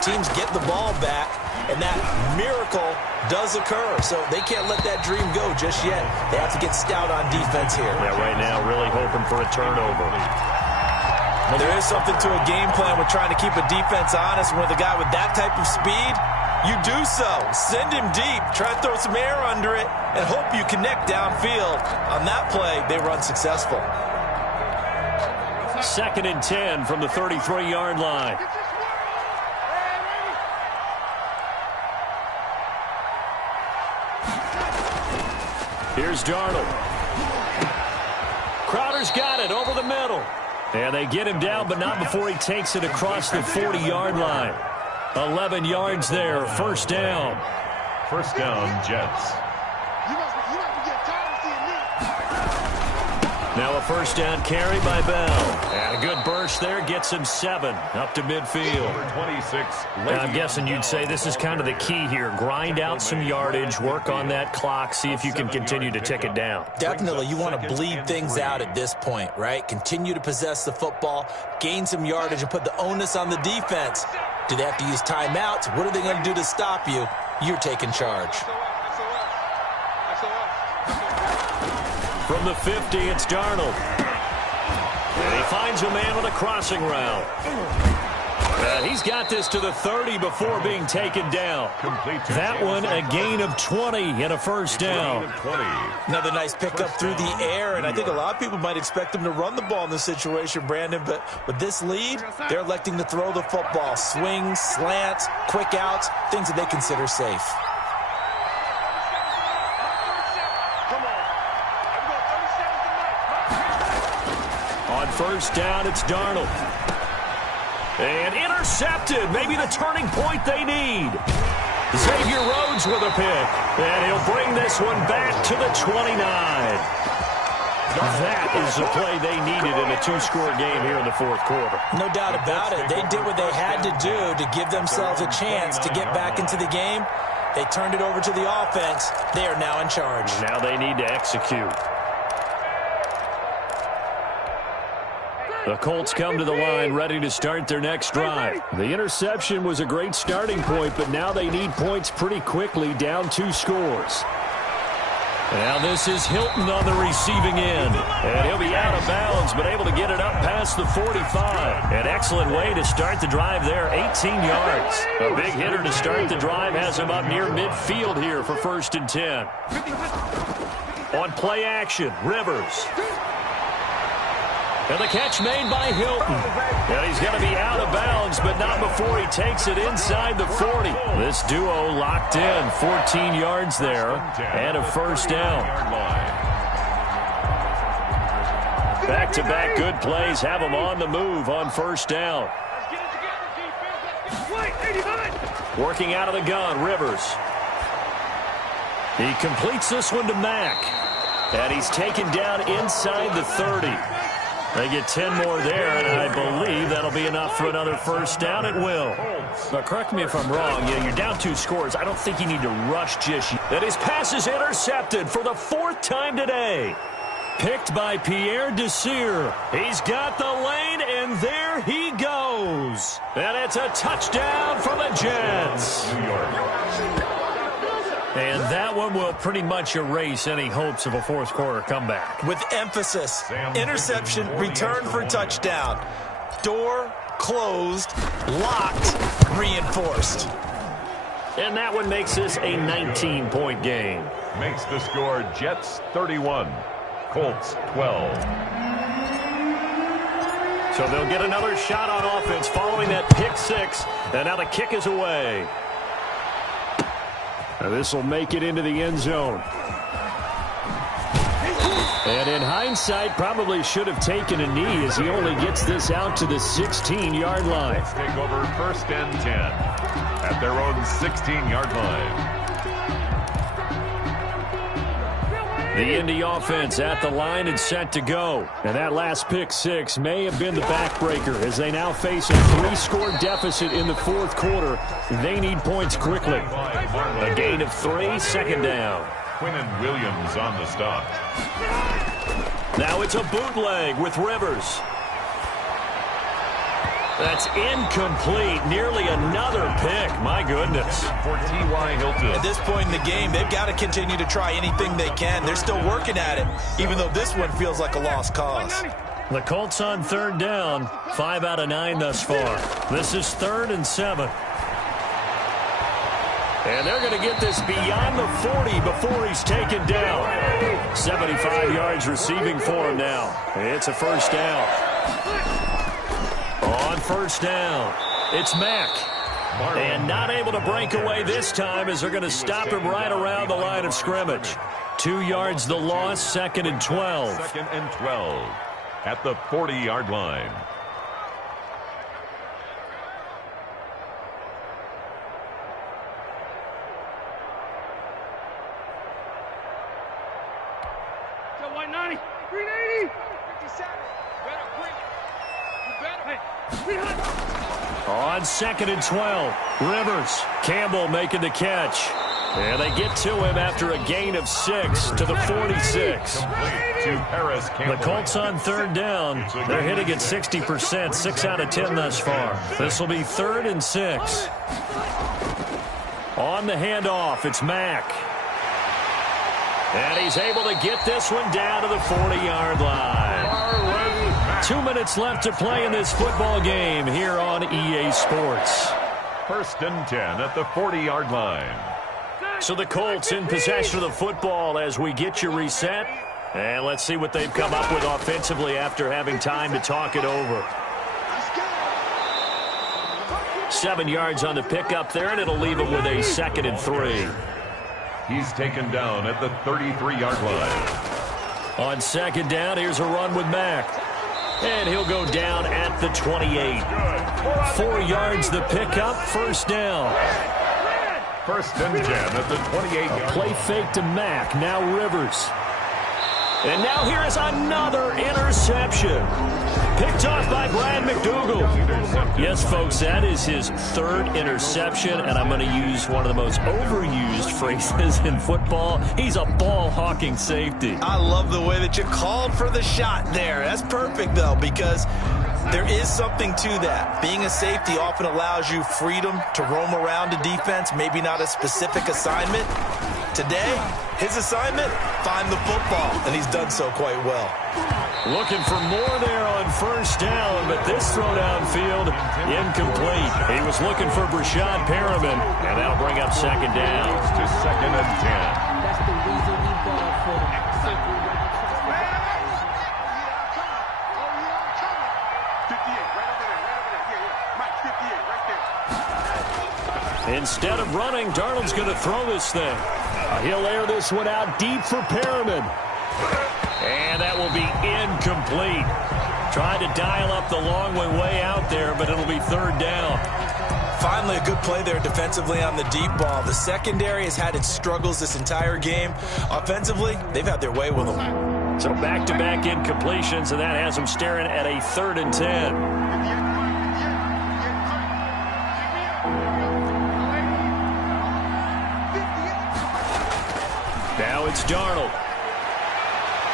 Teams get the ball back, and that miracle does occur. So they can't let that dream go just yet. They have to get stout on defense here. Yeah, right now really hoping for a turnover. Well, there is something to a game plan with trying to keep a defense honest. With a guy with that type of speed, you do so. Send him deep. Try to throw some air under it and hope you connect downfield. On that play, they run successful. 2nd and 10 from the 33-yard line. Here's Darnold. Crowder's got it over the middle. And they get him down, but not before he takes it across the 40-yard line. 11 yards there, first down. First down, Jets. Now a first down carry by Bell. And a good burst there gets him 7 up to midfield. 26. I'm guessing you'd say this is kind of the key here. Grind out some yardage, work on that clock, see if you can continue to tick it down. Definitely, you want to bleed things out at this point, right? Continue to possess the football, gain some yardage, and put the onus on the defense. Do they have to use timeouts? What are they going to do to stop you? You're taking charge. From the 50, it's Darnold. And he finds a man on a crossing route. He's got this to the 30 before being taken down. That one, a gain of 20 and a first down. Another nice pickup through the air, and I think a lot of people might expect them to run the ball in this situation, Brandon, but with this lead, they're electing to throw the football. Swings, slants, quick outs, things that they consider safe. On first down, it's Darnold. And intercepted, maybe the turning point they need. Xavier Rhodes with a pick. And he'll bring this one back to the 29. That is the play they needed in a two-score game here in the fourth quarter. No doubt about it. They did what they had to do to give themselves a chance to get back into the game. They turned it over to the offense. They are now in charge. Now they need to execute. The Colts come to the line ready to start their next drive. The interception was a great starting point, but now they need points pretty quickly, down 2 scores. Now this is Hilton on the receiving end. And he'll be out of bounds, but able to get it up past the 45. An excellent way to start the drive there, 18 yards. A big hitter to start the drive has him up near midfield here for 1st and 10. On play action, Rivers. And the catch made by Hilton. And he's going to be out of bounds, but not before he takes it inside the 40. This duo locked in, 14 yards there, and a first down. Back-to-back good plays have him on the move on first down. Working out of the gun, Rivers. He completes this one to Mack. And he's taken down inside the 30. They get 10 more there, and I believe that'll be enough for another first down. It will. But correct me if I'm wrong. Yeah, you're down 2 scores. I don't think you need to rush just yet. And his pass is intercepted for the 4th time today. Picked by Pierre Desir. He's got the lane, and there he goes. And it's a touchdown for the Jets. New York. And that one will pretty much erase any hopes of a fourth quarter comeback. With emphasis, interception, return for touchdown. Door closed, locked, reinforced. And that one makes this a 19-point game. Makes the score Jets 31, Colts 12. So they'll get another shot on offense following that pick 6. And now the kick is away. This will make it into the end zone. And in hindsight, probably should have taken a knee as he only gets this out to the 16-yard line. Let's take over 1st and 10 at their own 16-yard line. The Indy offense at the line and set to go. And that last pick six may have been the backbreaker as they now face a 3-score deficit in the fourth quarter. They need points quickly. A gain of 3, second down. Quinnen Williams on the stop. Now it's a bootleg with Rivers. That's incomplete. Nearly another pick. My goodness. For T.Y. Hilton. At this point in the game, they've got to continue to try anything they can. They're still working at it, even though this one feels like a lost cause. The Colts on third down. 5 out of 9 thus far. This is 3rd and 7. And they're going to get this beyond the 40 before he's taken down. 75 yards receiving for him now. It's a first down. On first down, it's Mack. And not able to break away this time as they're going to stop him right around the line of scrimmage. 2 yards the loss, 2nd and 12. 2nd and 12 at the 40-yard line. On 2nd and 12, Rivers. Campbell making the catch. And they get to him after a gain of 6 to the 46. The Colts on third down. They're hitting at 60%, 6 out of 10 thus far. This will be 3rd and 6. On the handoff, it's Mack. And he's able to get this one down to the 40-yard line. 2 minutes left to play in this football game here on EA Sports. 1st and 10 at the 40-yard line. So the Colts in possession of the football as we get you reset. And let's see what they've come up with offensively after having time to talk it over. 7 yards on the pickup there, and it'll leave him with a 2nd and 3. He's taken down at the 33-yard line. On 2nd down, here's a run with Mack. And he'll go down at the 28. 4 yards the pickup, first down. 1st and 10 at the 28-yard Play line. fake to Mack, now Rivers. And now here is another interception. Picked off by Brad McDougal. Yes, folks, that is his 3rd interception, and I'm going to use one of the most overused phrases in football. He's a ball-hawking safety. I love the way that you called for the shot there. That's perfect, though, because there is something to that. Being a safety often allows you freedom to roam around a defense, maybe not a specific assignment. Today, his assignment, find the football, and he's done so quite well. Looking for more there on first down, but this throw downfield, incomplete. He was looking for Brashad Perriman, and that'll bring up 2nd down. To 2nd and 10. That's the reason we ball for circle round twice. Instead of running, Darnold's going to throw this thing. He'll air this one out deep for Perriman. And that will be incomplete. Tried to dial up the long way out there, but it'll be 3rd down. Finally, a good play there defensively on the deep ball. The secondary has had its struggles this entire game. Offensively, they've had their way with them. So back-to-back incompletions, and that has them staring at a 3rd and 10. Now it's Darnold.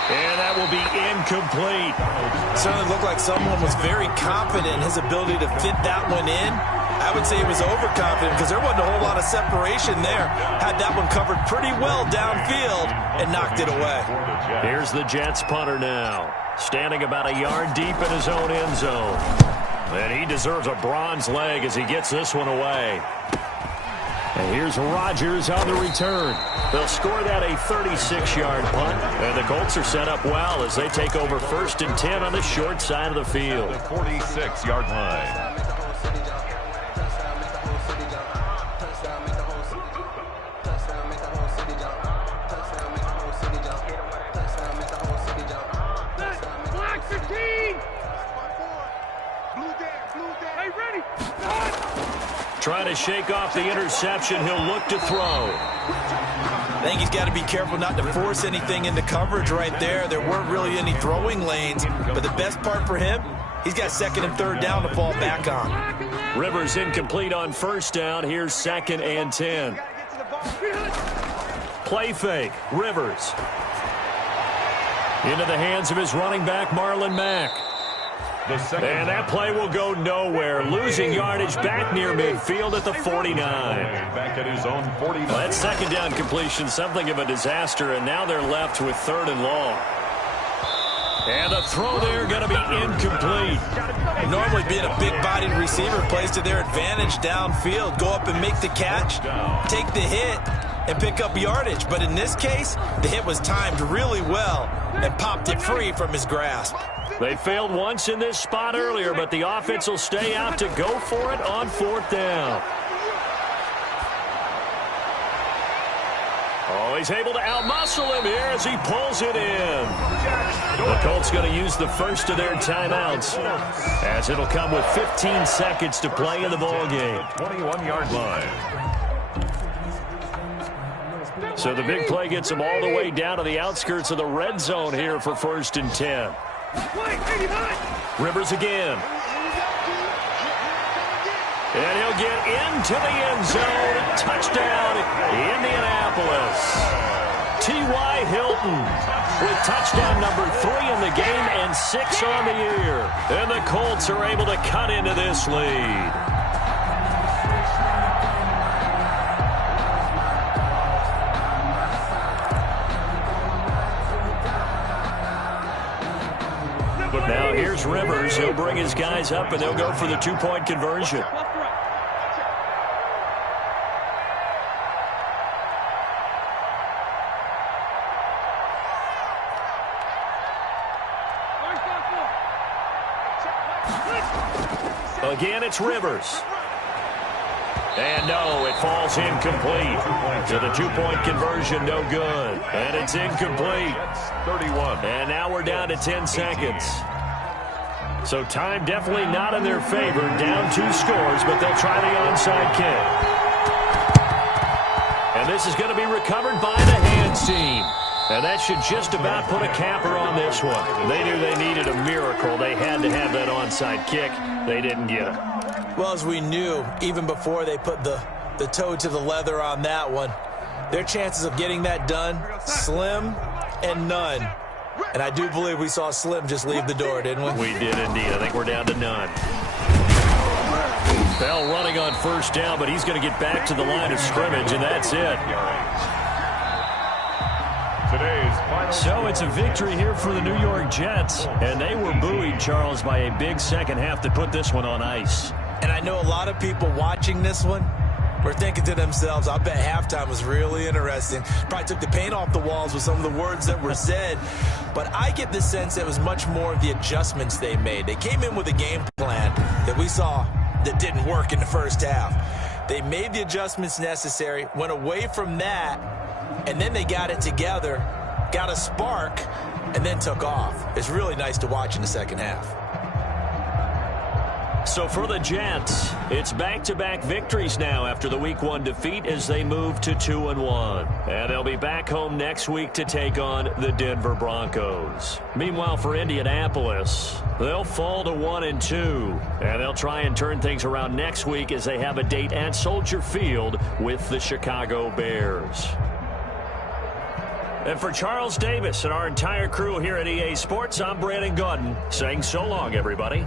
And that will be incomplete. Certainly looked like someone was very confident in his ability to fit that one in. I would say he was overconfident because there wasn't a whole lot of separation there. Had that one covered pretty well downfield and knocked it away. Here's the Jets punter now. Standing about a yard deep in his own end zone. And he deserves a bronze leg as he gets this one away. And here's Rodgers on the return. They'll score that a 36-yard punt. And the Colts are set up well as they take over 1st and 10 on the short side of the field. The 46-yard line. Trying to shake off the interception. He'll look to throw. I think he's got to be careful not to force anything into coverage right there. There weren't really any throwing lanes, but the best part for him, he's got second and third down to fall back on. Rivers incomplete on first down. Here's 2nd and 10. Play fake. Rivers. Into the hands of his running back, Marlon Mack. And that play will go nowhere. Losing yardage back near midfield at the 49. Back at his own 49. Well, that second down completion, something of a disaster, and now they're left with 3rd and long. And the throw there going to be incomplete. Normally being a big-bodied receiver plays to their advantage downfield. Go up and make the catch, take the hit, and pick up yardage. But in this case, the hit was timed really well and popped it free from his grasp. They failed once in this spot earlier, but the offense will stay out to go for it on 4th down. Oh, he's able to outmuscle him here as he pulls it in. The Colts going to use the first of their timeouts, as it'll come with 15 seconds to play in the ballgame. 21-yard line. So the big play gets them all the way down to the outskirts of the red zone here for 1st and 10. Rivers again. And he'll get into the end zone. Touchdown, Indianapolis. T.Y. Hilton with touchdown number 3 in the game and 6 on the year. And the Colts are able to cut into this lead. Now here's Rivers. He'll bring his guys up, and they'll go for the 2-point conversion. Again, it's Rivers. And no, it falls incomplete. So the 2-point conversion, no good. And it's incomplete. 31. And now we're down to 10 seconds. So time definitely not in their favor. Down 2 scores, but they'll try the onside kick. And this is going to be recovered by the hands team. And that should just about put a capper on this one. They knew they needed a miracle. They had to have that onside kick. They didn't get it. Well, as we knew, even before they put the toe to the leather on that one, their chances of getting that done, slim and none. And I do believe we saw Slim just leave the door, didn't we? We did indeed. I think we're down to none. Bell running on first down, but he's going to get back to the line of scrimmage, and that's it. So it's a victory here for the New York Jets, and they were buoyed, Charles, by a big second half to put this one on ice. And I know a lot of people watching this one were thinking to themselves, I bet halftime was really interesting. Probably took the paint off the walls with some of the words that were said. But I get the sense it was much more of the adjustments they made. They came in with a game plan that we saw that didn't work in the first half. They made the adjustments necessary, went away from that, and then they got it together, got a spark, and then took off. It's really nice to watch in the second half. So for the Jets, it's back-to-back victories now after the Week 1 defeat as they move to 2-1. And they'll be back home next week to take on the Denver Broncos. Meanwhile, for Indianapolis, they'll fall to 1-2. And they'll try and turn things around next week as they have a date at Soldier Field with the Chicago Bears. And for Charles Davis and our entire crew here at EA Sports, I'm Brandon Gaudin saying so long, everybody.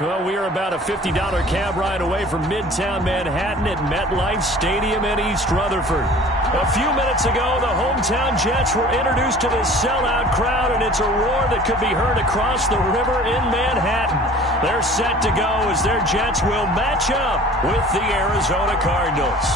Well, we are about a $50 cab ride away from Midtown Manhattan at MetLife Stadium in East Rutherford. A few minutes ago, the hometown Jets were introduced to this sellout crowd, and it's a roar that could be heard across the river in Manhattan. They're set to go as their Jets will match up with the Arizona Cardinals.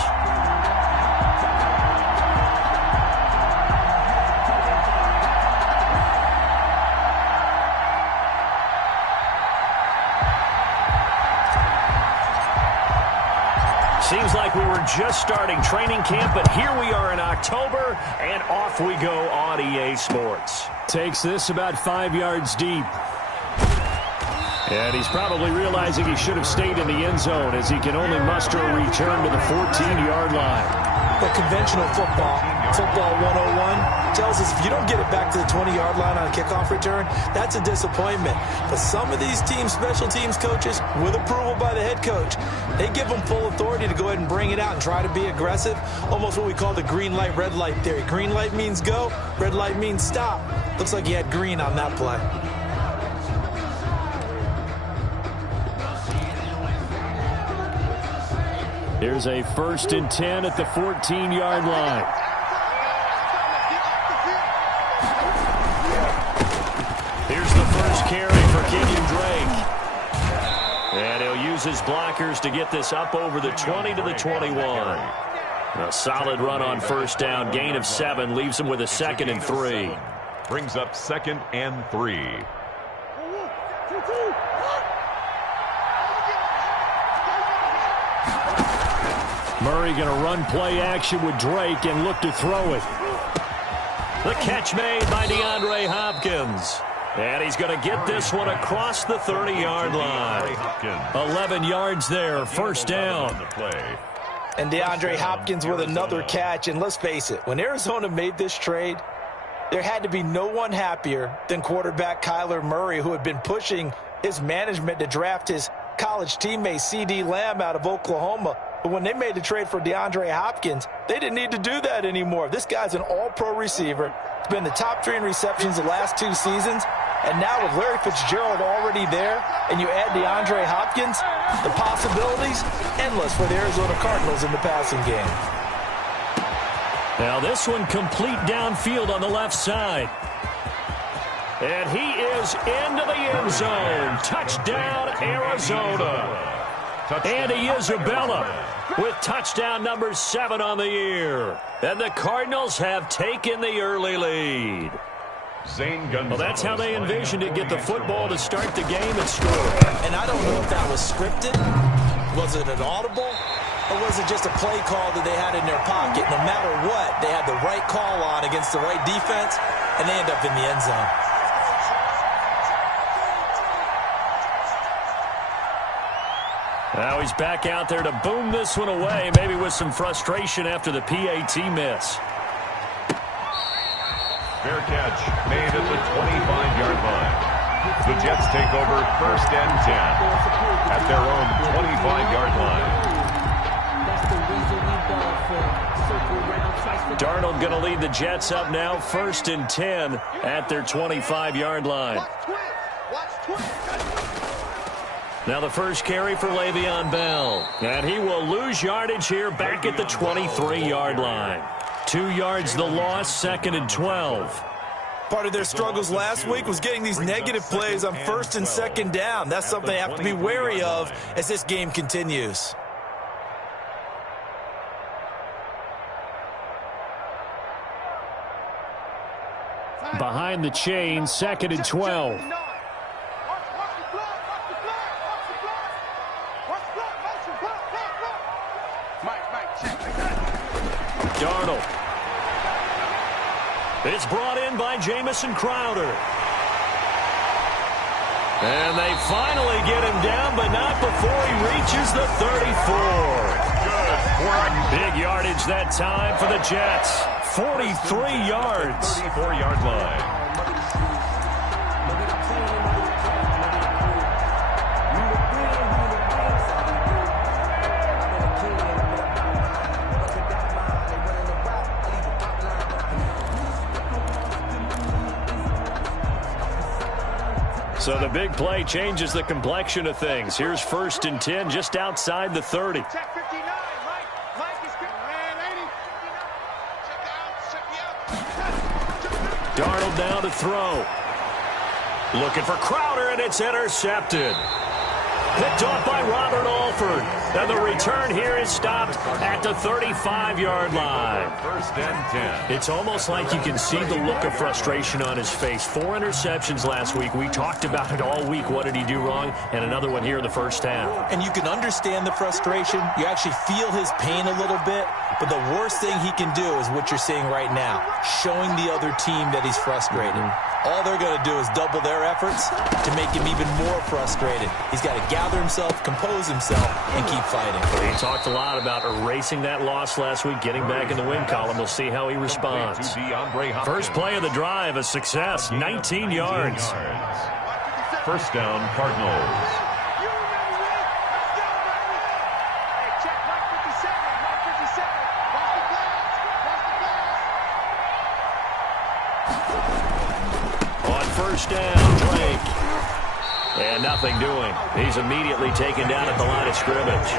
Seems like we were just starting training camp, but here we are in October, and off we go on EA Sports. Takes this about 5 yards deep. And he's probably realizing he should have stayed in the end zone as he can only muster a return to the 14-yard line. But conventional football 101, tells us if you don't get it back to the 20-yard line on a kickoff return, that's a disappointment. But some of these teams, special teams coaches, with approval by the head coach, they give them full authority to go ahead and bring it out and try to be aggressive, almost what we call the green light, red light theory. Green light means go, red light means stop. Looks like he had green on that play. Here's a 1st and 10 at the 14-yard line. Here's the first carry for Kenyon Drake. And he'll use his blockers to get this up over the 20 to the 21. A solid run on 1st down, gain of 7, leaves him with a 2nd and 3. Brings up 2nd and 3. Murray going to run play action with Drake and look to throw it. The catch made by DeAndre Hopkins. And he's going to get this one across the 30-yard line. 11 yards there, 1st down. And DeAndre Hopkins with another catch. And let's face it, when Arizona made this trade, there had to be no one happier than quarterback Kyler Murray, who had been pushing his management to draft his college teammate C.D. Lamb out of Oklahoma. But when they made the trade for DeAndre Hopkins, they didn't need to do that anymore. This guy's an all-pro receiver. He's been the top 3 in receptions the last 2 seasons. And now with Larry Fitzgerald already there, and you add DeAndre Hopkins, the possibilities endless for the Arizona Cardinals in the passing game. Now this one complete downfield on the left side. And he is into the end zone. Touchdown, Arizona. Andy Isabella with touchdown number 7 on the year. And the Cardinals have taken the early lead. Well, that's how they envisioned it, get the football to start the game and score. And I don't know if that was scripted. Was it an audible? Or was it just a play call that they had in their pocket? No matter what, they had the right call on against the right defense, and they end up in the end zone. Now he's back out there to boom this one away, maybe with some frustration after the PAT miss. Fair catch made at the 25-yard line. The Jets take over 1st and 10 at their own 25-yard line. Darnold going to lead the Jets up now, 1st and 10 at their 25-yard line. Now the first carry for Le'Veon Bell. And he will lose yardage here back at the 23-yard line. 2 yards the loss, 2nd and 12. Part of their struggles last week was getting these negative plays on 1st and 2nd down. That's something they have to be wary of as this game continues. Behind the chain, 2nd and 12. Darnold. It's brought in by Jamison Crowder. And they finally get him down, but not before he reaches the 34. Big yardage that time for the Jets. 43 yards. 34-yard line. So the big play changes the complexion of things. Here's 1st and 10 just outside the 30. Darnold down to throw. Looking for Crowder, and it's intercepted. Picked off by Robert Alford. And the return here is stopped at the 35-yard line. 1st and 10. It's almost like you can see the look of frustration on his face. 4 interceptions last week. We talked about it all week. What did he do wrong? And another one here in the 1st half. And you can understand the frustration. You actually feel his pain a little bit. But the worst thing he can do is what you're seeing right now, showing the other team that he's frustrated. All they're going to do is double their efforts to make him even more frustrated. He's got to gather himself, compose himself, and keep fighting. He talked a lot about erasing that loss last week, getting back in the win column. We'll see how he responds. First play of the drive, a success, 19 yards. First down, Cardinals. First down, Drake. And nothing doing. He's immediately taken down at the line of scrimmage.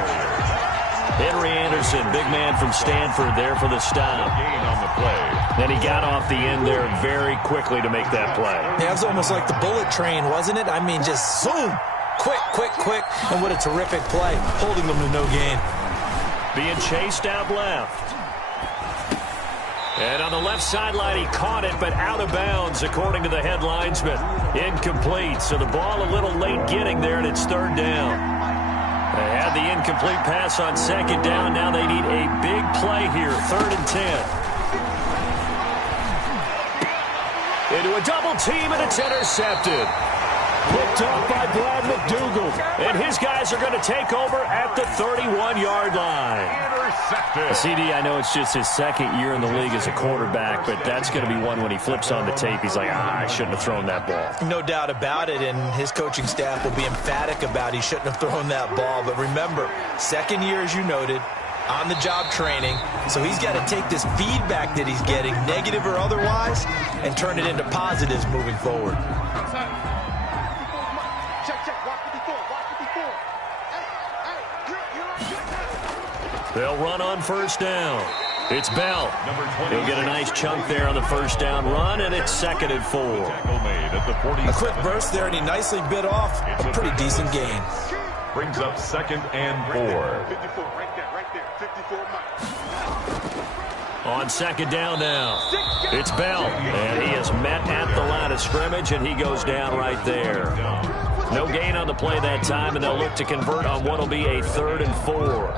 Henry Anderson, big man from Stanford, there for the stop. Gain on the play. Then he got off the end there very quickly to make that play. Yeah, it was almost like the bullet train, wasn't it? I mean, just zoom. Quick, quick, quick. And what a terrific play, holding them to no gain. Being chased out left. And on the left sideline, he caught it, but out of bounds, according to the head linesman. Incomplete, so the ball a little late getting there, and it's third down. They had the incomplete pass on second down. Now they need a big play here, 3rd and 10. Into a double team, and it's intercepted. Picked off by Brad McDougal. And his guys are going to take over at the 31-yard line. CD, I know it's just his second year in the league as a quarterback, but that's going to be one when he flips on the tape. He's like, I shouldn't have thrown that ball. No doubt about it, and his coaching staff will be emphatic about he shouldn't have thrown that ball. But remember, second year, as you noted, on-the-job training, so he's got to take this feedback that he's getting, negative or otherwise, and turn it into positives moving forward. They'll run on first down. It's Bell. He'll get a nice chunk there on the first down run, and it's 2nd and 4. A quick burst there, and he nicely bit off a pretty decent gain. Brings up 2nd and 4. 54, right there, 54. On second down now, it's Bell, and he is met at the line of scrimmage, and he goes down right there. No gain on the play that time, and they'll look to convert on what will be a 3rd and 4.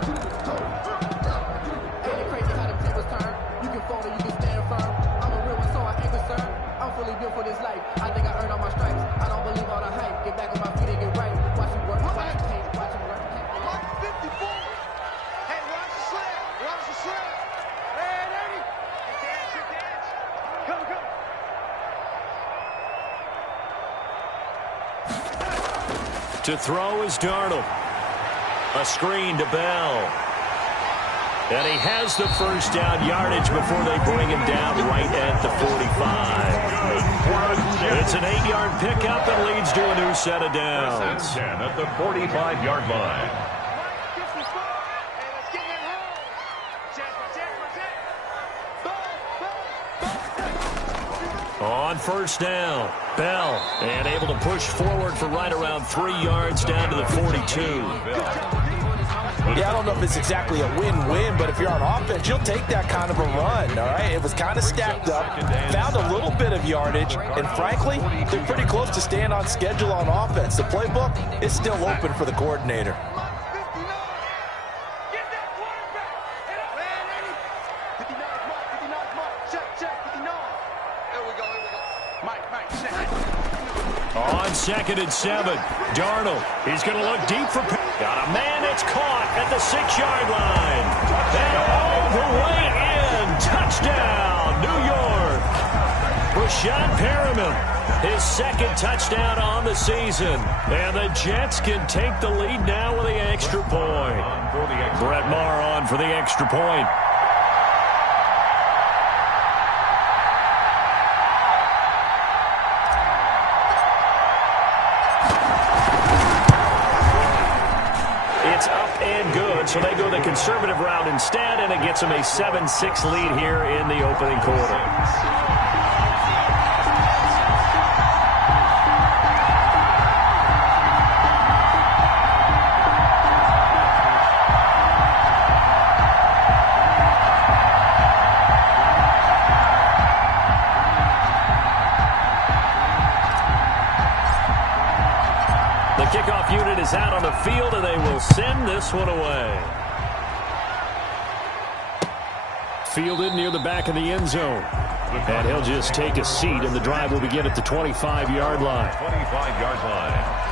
To throw is Darnold. A screen to Bell. And he has the first down yardage before they bring him down right at the 45. It's an 8-yard pickup and leads to a new set of downs. 10 at the 45-yard line. On first down, Bell, and able to push forward for right around 3 yards down to the 42. Yeah, I don't know if it's exactly a win-win, but if you're on offense, you'll take that kind of a run, all right? It was kind of stacked up, found a little bit of yardage, and frankly, they're pretty close to staying on schedule on offense. The playbook is still open for the coordinator. On 2nd and 7, Darnold. He's going to look deep for... Got a man that's caught at the 6-yard line. And all the way in. Touchdown, New York. Rashad Perriman, his 2nd touchdown on the season. And the Jets can take the lead now with the extra point. Brett Maher on for the extra point. So they go the conservative route instead, and it gets them a 7-6 lead here in the opening quarter. Kickoff unit is out on the field, and they will send this one away. Fielded near the back of the end zone. And he'll just take a seat, and the drive will begin at the 25-yard line. 25-yard line.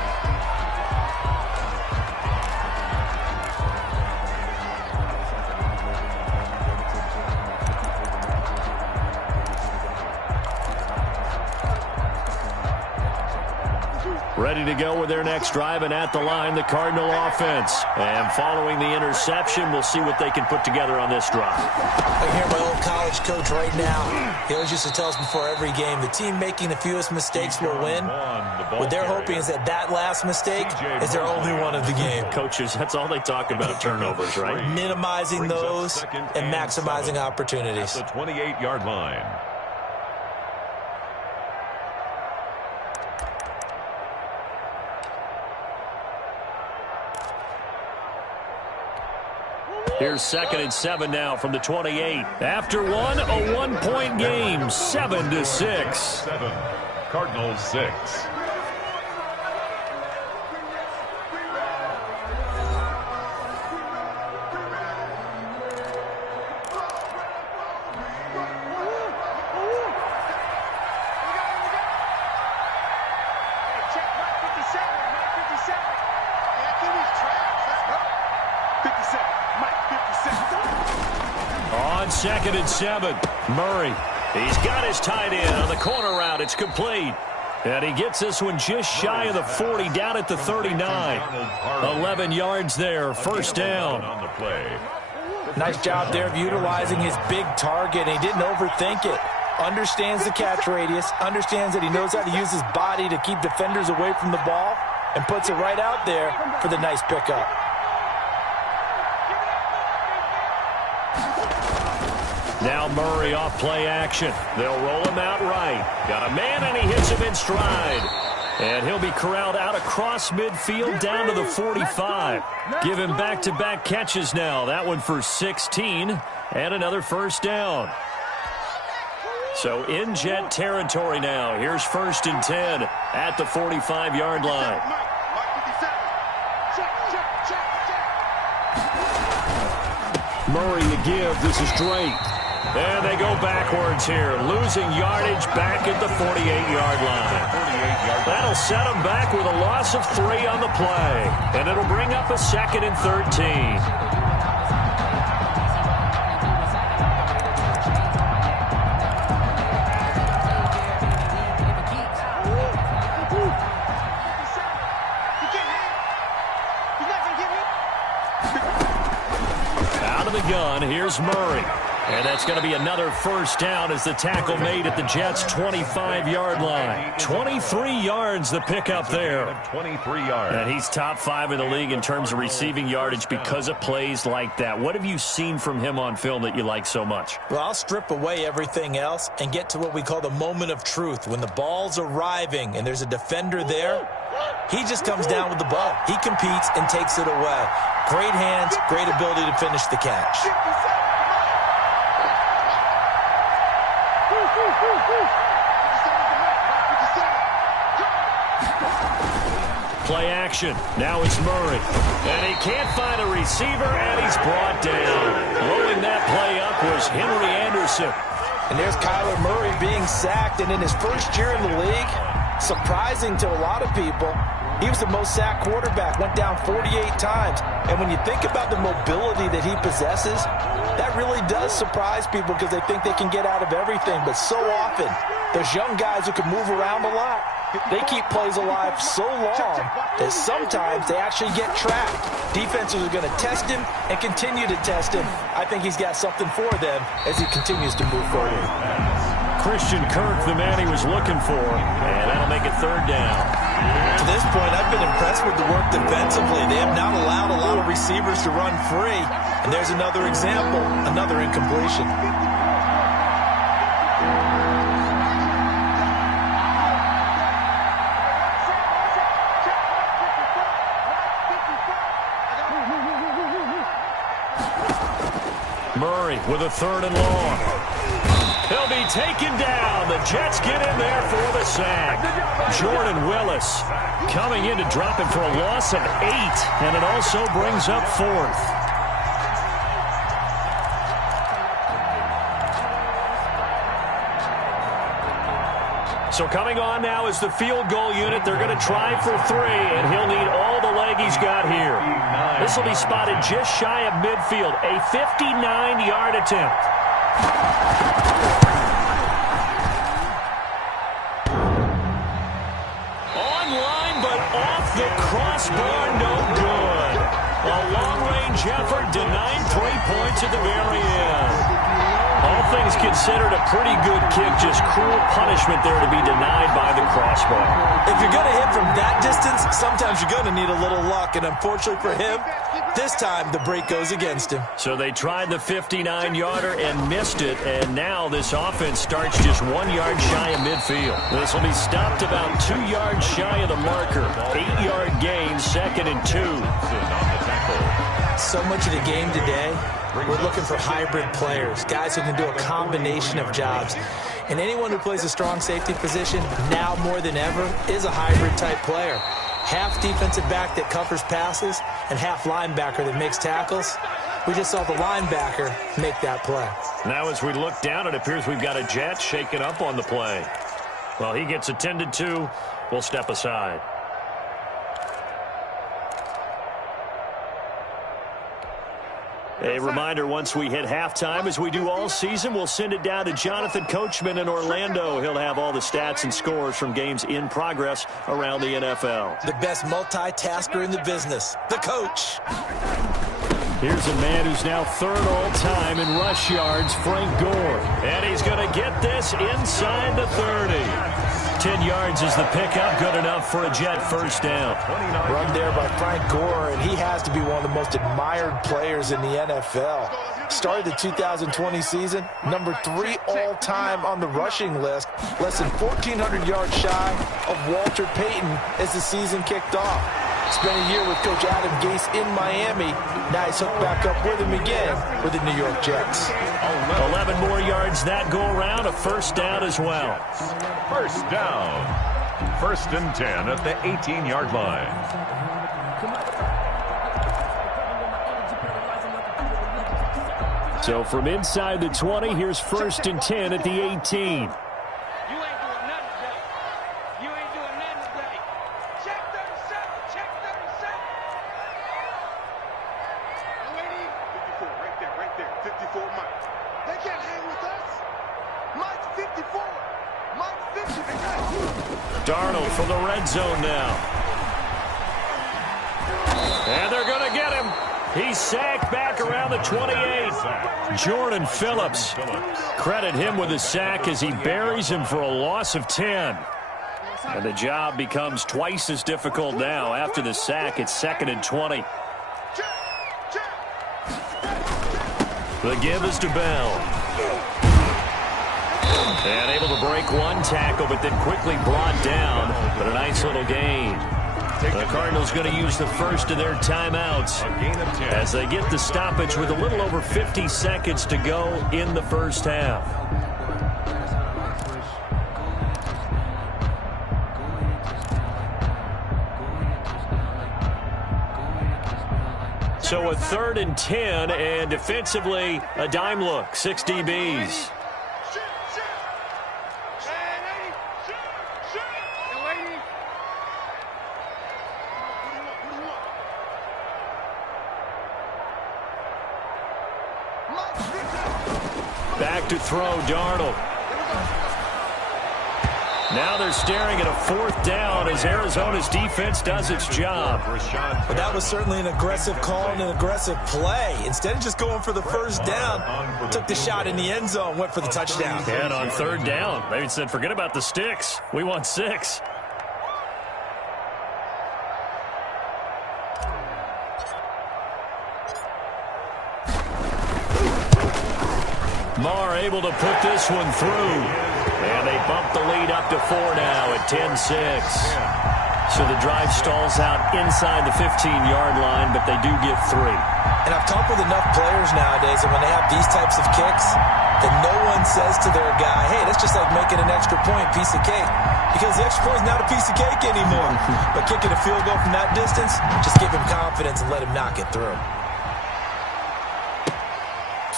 Ready to go with their next drive, and at the line, the Cardinal offense. And following the interception, we'll see what they can put together on this drive. I hear my old college coach right now. He always used to tell us before every game, the team making the fewest mistakes will win. What they're hoping is that last mistake is their only one of the game. Coaches, that's all they talk about, turnovers, right? Minimizing those and maximizing opportunities. At the 28-yard line. Here's 2nd and 7 now from the 28. After a one-point game, 7-6. 7. Cardinals 6. On 2nd and 7, Murray. He's got his tight end on the corner route. It's complete. And he gets this one just shy of the 40, down at the 39. 11 yards there, first down. On the play. Nice job there of utilizing his big target. He didn't overthink it. Understands the catch radius, understands that he knows how to use his body to keep defenders away from the ball, and puts it right out there for the nice pickup. Now Murray off play action. They'll roll him out right. Got a man, and he hits him in stride. And he'll be corralled out across midfield down to the 45. Give him back-to-back catches now. That one for 16 and another first down. So in Jet territory now. Here's 1st and 10 at the 45-yard line. Murray to give. This is Drake. And they go backwards here, losing yardage back at the 48-yard line. That'll set them back with a loss of 3 on the play. And it'll bring up a 2nd and 13. Out of the gun, here's Murray. And that's going to be another first down as the tackle made at the Jets' 25-yard line. 23 yards the pickup there. 23 yards. And he's top 5 in the league in terms of receiving yardage because of plays like that. What have you seen from him on film that you like so much? Well, I'll strip away everything else and get to what we call the moment of truth. When the ball's arriving and there's a defender there, he just comes down with the ball. He competes and takes it away. Great hands, great ability to finish the catch. Play action. Now it's Murray. And he can't find a receiver, and he's brought down. Blowing that play up was Henry Anderson. And there's Kyler Murray being sacked, and in his first year in the league, surprising to a lot of people, he was the most sacked quarterback, went down 48 times. And when you think about the mobility that he possesses, that really does surprise people because they think they can get out of everything. But so often, those young guys who can move around a lot, they keep plays alive so long that sometimes they actually get trapped. Defenses are going to test him and continue to test him. I think he's got something for them as he continues to move forward. Christian Kirk, the man he was looking for, and that'll make it 3rd down. To this point, I've been impressed with the work defensively. They have not allowed a lot of receivers to run free. And there's another example, another incompletion. Murray with a 3rd and long. He'll be taken down. The Jets get in there for the sack. Jordan Willis coming in to drop it for a loss of 8, and it also brings up 4th. So coming on now is the field goal unit. They're going to try for 3, and he'll need all the leg he's got here. This will be spotted just shy of midfield. A 59-yard attempt. Online, but off the crossbar, no good. A long-range effort denied 3 points at the very end. All things considered, a pretty good kick, just cruel punishment there to be denied by the crossbar. If you're going to hit from that distance, sometimes you're going to need a little luck, and unfortunately for him, this time the break goes against him. So they tried the 59-yarder and missed it, and now this offense starts just 1 yard shy of midfield. This will be stopped about 2 yards shy of the marker. 8-yard gain, 2nd and 2. So much of the game today, we're looking for hybrid players, guys who can do a combination of jobs. And anyone who plays a strong safety position, now more than ever, is a hybrid-type player. Half defensive back that covers passes and half linebacker that makes tackles. We just saw the linebacker make that play. Now as we look down, it appears we've got a Jet shaken up on the play. Well, he gets attended to. We'll step aside. A reminder, once we hit halftime, as we do all season, we'll send it down to Jonathan Coachman in Orlando. He'll have all the stats and scores from games in progress around the NFL. The best multitasker in the business, the coach. Here's a man who's now 3rd all-time in rush yards, Frank Gore. And he's going to get this inside the 30. 10 yards is the pickup, good enough for a Jet first down. Run there by Frank Gore, and he has to be one of the most admired players in the NFL. Started the 2020 season, number 3 all-time on the rushing list, less than 1,400 yards shy of Walter Payton as the season kicked off. Spent a year with Coach Adam Gase in Miami. Now he's hooked back up with him again with the New York Jets. 11 more yards that go around, a first down as well. First down. 1st and 10 at the 18-yard line. So from inside the 20, here's 1st and 10 at the 18. Darnold for the red zone now. And they're going to get him. He's sacked back around the 28. Jordan Phillips. Credit him with a sack as he buries him for a loss of 10. And the job becomes twice as difficult now. After the sack, it's 2nd and 20. The give is to Bell. And able to break one tackle, but then quickly brought down. But a nice little gain. The Cardinals going to use the first of their timeouts as they get the stoppage with a little over 50 seconds to go in the first half. So a 3rd and 10, and defensively a dime look, 6 DBs. Back to throw, Darnold. Now they're staring at a 4th down as Arizona's defense does its job. Well, that was certainly an aggressive call and an aggressive play. Instead of just going for the first down, took the shot in the end zone, went for the touchdown. And on 3rd down, they said, forget about the sticks. We want 6. Marr able to put this one through. And they bump the lead up to 4 now at 10-6. So the drive stalls out inside the 15-yard line, but they do get 3. And I've talked with enough players nowadays, and when they have these types of kicks, that no one says to their guy, hey, that's just like making an extra point, piece of cake. Because the extra point is not a piece of cake anymore. But kicking a field goal from that distance, just give him confidence and let him knock it through.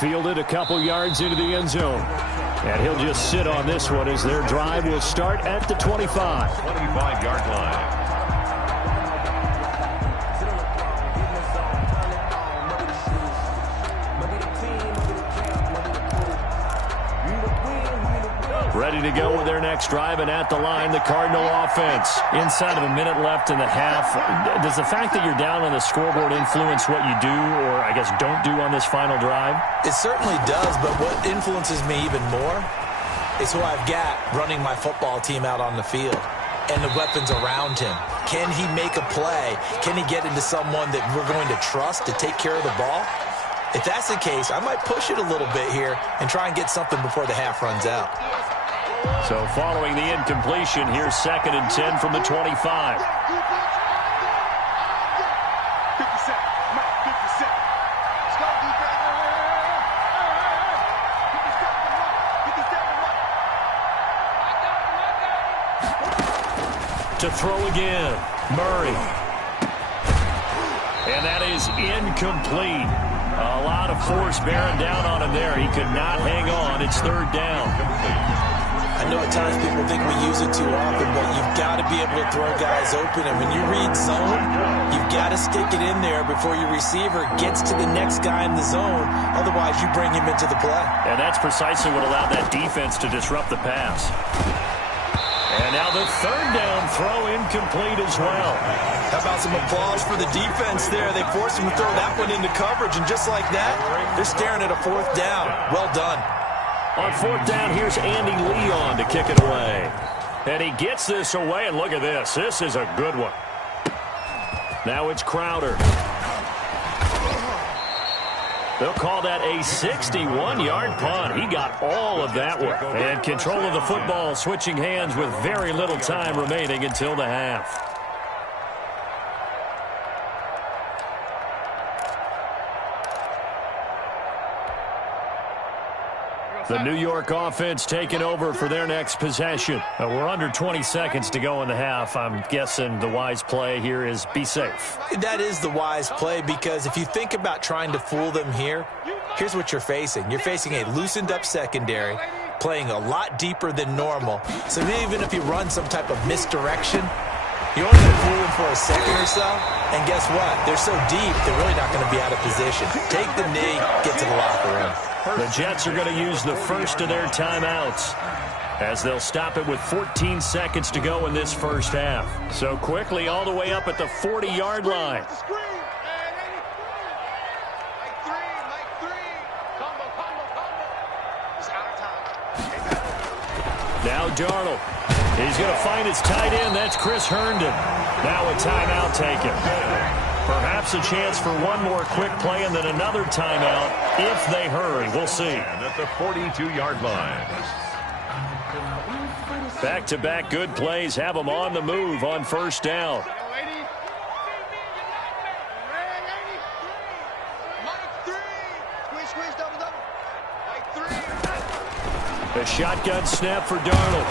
Fielded a couple yards into the end zone. And he'll just sit on this one as their drive will start at the 25. 25-yard line. Ready to go with their next drive, and at the line, the Cardinal offense. Inside of a minute left in the half, does the fact that you're down on the scoreboard influence what you do, or I guess don't do on this final drive? It certainly does, but what influences me even more is who I've got running my football team out on the field and the weapons around him. Can he make a play? Can he get into someone that we're going to trust to take care of the ball? If that's the case, I might push it a little bit here and try and get something before the half runs out. So following the incompletion, here's 2nd and 10 from the 25. To throw again, Murray. And that is incomplete. A lot of force bearing down on him there. He could not hang on. It's 3rd down. I know at times people think we use it too often, but you've got to be able to throw guys open. And when you read zone, you've got to stick it in there before your receiver gets to the next guy in the zone. Otherwise, you bring him into the play. And that's precisely what allowed that defense to disrupt the pass. And now the 3rd down throw incomplete as well. How about some applause for the defense there? They forced him to throw that one into coverage, and just like that, they're staring at a 4th down. Well done. On 4th down, here's Andy Leon to kick it away. And he gets this away, and look at this. This is a good one. Now it's Crowder. They'll call that a 61-yard punt. He got all of that one. And control of the football switching hands with very little time remaining until the half. The New York offense taking over for their next possession. We're under 20 seconds to go in the half. I'm guessing the wise play here is be safe. That is the wise play, because if you think about trying to fool them here, here's what you're facing. You're facing a loosened up secondary, playing a lot deeper than normal. So even if you run some type of misdirection, you're only going to fool them for a second or so. And guess what? They're so deep, they're really not going to be out of position. Take the knee, get to the locker room. The Jets are going to use the first of their timeouts as they'll stop it with 14 seconds to go in this first half. So quickly all the way up at the 40-yard line. Now Darnold. He's going to find his tight end. That's Chris Herndon. Now a timeout taken. Perhaps a chance for one more quick play and then another timeout if they hurry. We'll see. And at the 42-yard line. Back-to-back good plays have them on the move on 1st down. A shotgun snap for Darnold.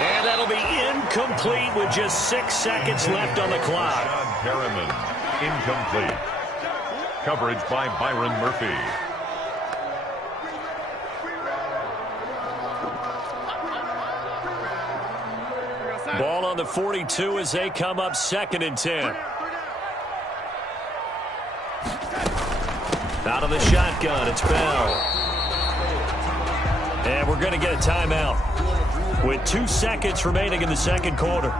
And that'll be incomplete with just 6 seconds left on the clock. John Perriman, incomplete. Coverage by Byron Murphy. Ball on the 42 as they come up 2nd and 10. Out of the shotgun, it's Bell. And we're going to get a timeout with 2 seconds remaining in the second quarter.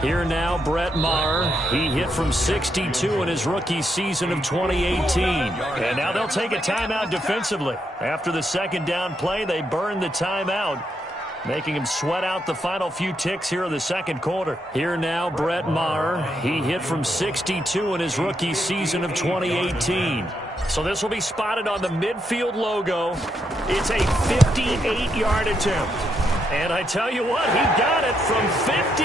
Here now, Brett Maher. He hit from 62 in his rookie season of 2018. And now they'll take a timeout defensively. After the second down play, they burn the timeout, making him sweat out the final few ticks here in the second quarter. Here now, Brett Maher. He hit from 62 in his rookie season of 2018. So this will be spotted on the midfield logo. It's a 58-yard attempt. And I tell you what, he got it from 58.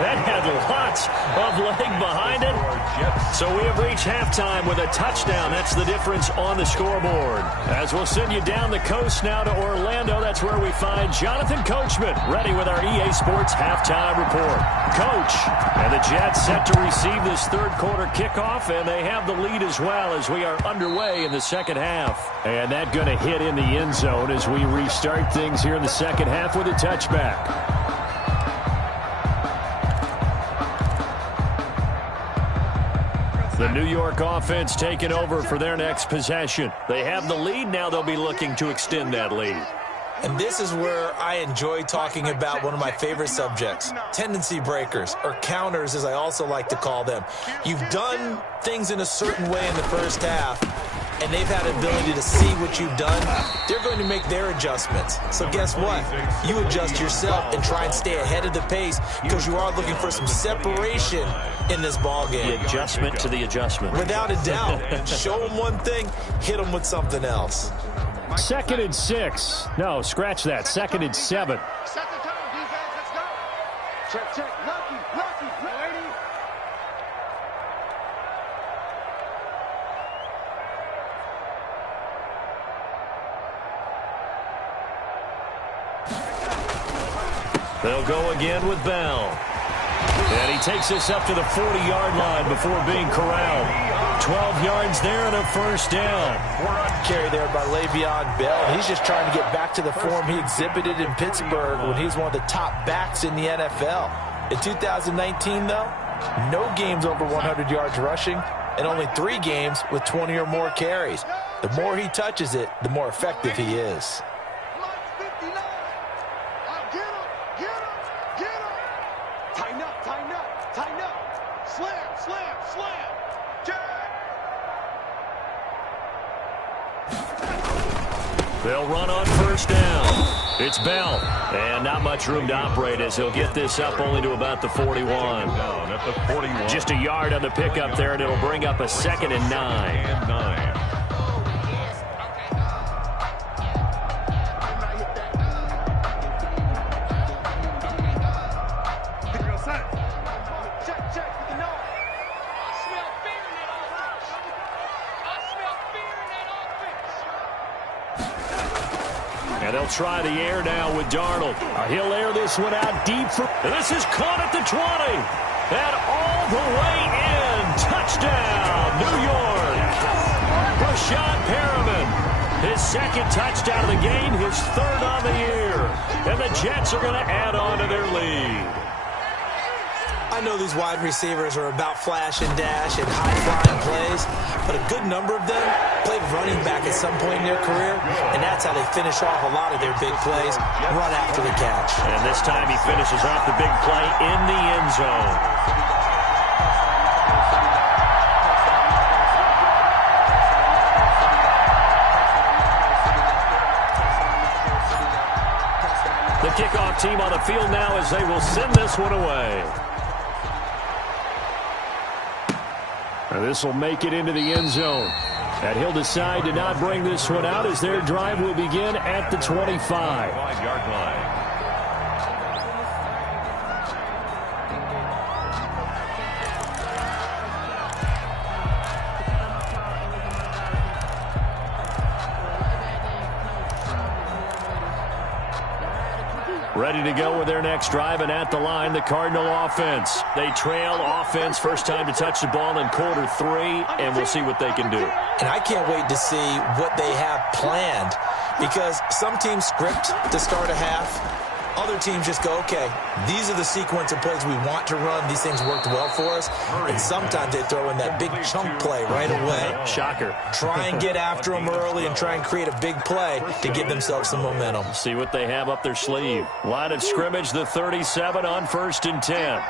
That had lots of leg behind it. So we have reached halftime with a touchdown. That's the difference on the scoreboard. As we'll send you down the coast now to Orlando, that's where we find Jonathan Coachman, ready with our EA Sports halftime report. Coach, and the Jets set to receive this third quarter kickoff, and they have the lead as well as we are underway in the second half. And that going to hit in the end zone as we restart things here in the second half with a touchback. The New York offense taking over for their next possession. They have the lead. Now they'll be looking to extend that lead. And this is where I enjoy talking about one of my favorite subjects, tendency breakers, or counters as I also like to call them. You've done things in a certain way in the first half, and they've had the ability to see what you've done. They're going to make their adjustments. So guess what? You adjust yourself and try and stay ahead of the pace because you are looking for some separation in this ball game. The adjustment to the adjustment. Without a doubt. Show them one thing, hit them with something else. 2nd and 6. No, scratch that. 2nd and 7. Set the tone, defense. Let's go. Check, check. Lucky, lady. They'll go again with Bell. And he takes us up to the 40-yard line before being corralled. 12 yards there and a first down. Carry there by Le'Veon Bell. He's just trying to get back to the form he exhibited in Pittsburgh when he was one of the top backs in the NFL. In 2019, though, no games over 100 yards rushing and only 3 games with 20 or more carries. The more he touches it, the more effective he is. They'll run on first down. It's Bell. And not much room to operate as he'll get this up only to about the 41. Just a yard on the pickup there, and it'll bring up a 2nd and 9. They'll try the air now with Darnold. He'll air this one out deep. And this is caught at the 20. And all the way in. Touchdown, New York. Rashad Perriman. His 2nd touchdown of the game, his 3rd on the year. And the Jets are going to add on to their lead. I know these wide receivers are about flash and dash and high-flying plays, but a good number of them played running back at some point in their career, and that's how they finish off a lot of their big plays, run after the catch. And this time he finishes off the big play in the end zone. The kickoff team on the field now as they will send this one away. And this will make it into the end zone. And he'll decide to not bring this one out as their drive will begin at the 25-yard line. Ready to go with their next drive, and at the line, the Cardinal offense. They trail offense, first time to touch the ball in quarter 3, and we'll see what they can do. And I can't wait to see what they have planned, because some teams script to start a half. Other teams just go, okay, these are the sequence of plays we want to run. These things worked well for us. And sometimes they throw in that big chunk play right away. Shocker. Try and get after them early and try and create a big play to give themselves some momentum. See what they have up their sleeve. Line of scrimmage, the 37 on 1st and 10.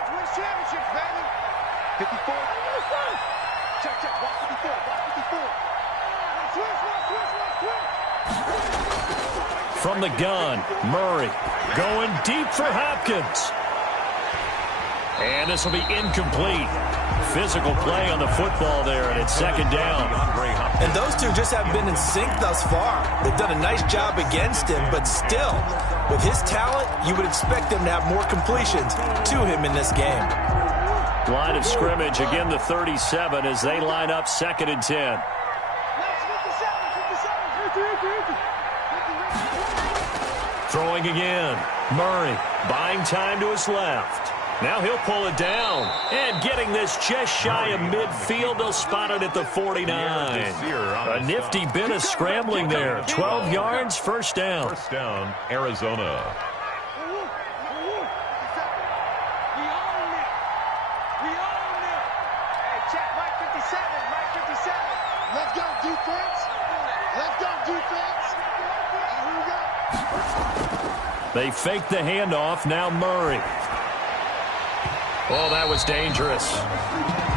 From the gun, Murray going deep for Hopkins. And this will be incomplete. Physical play on the football there, and it's 2nd down. And those two just haven't been in sync thus far. They've done a nice job against him, but still, with his talent, you would expect them to have more completions to him in this game. Line of scrimmage, again the 37 as they line up 2nd and 10. Throwing again. Murray buying time to his left. Now he'll pull it down. And getting this just shy of midfield, they'll spot it at the 49. A nifty bit of scrambling there. 12 yards, first down. First down, Arizona. Let's go, defense. Let's go, defense. And here we go. They fake the handoff. Now Murray. Oh, that was dangerous.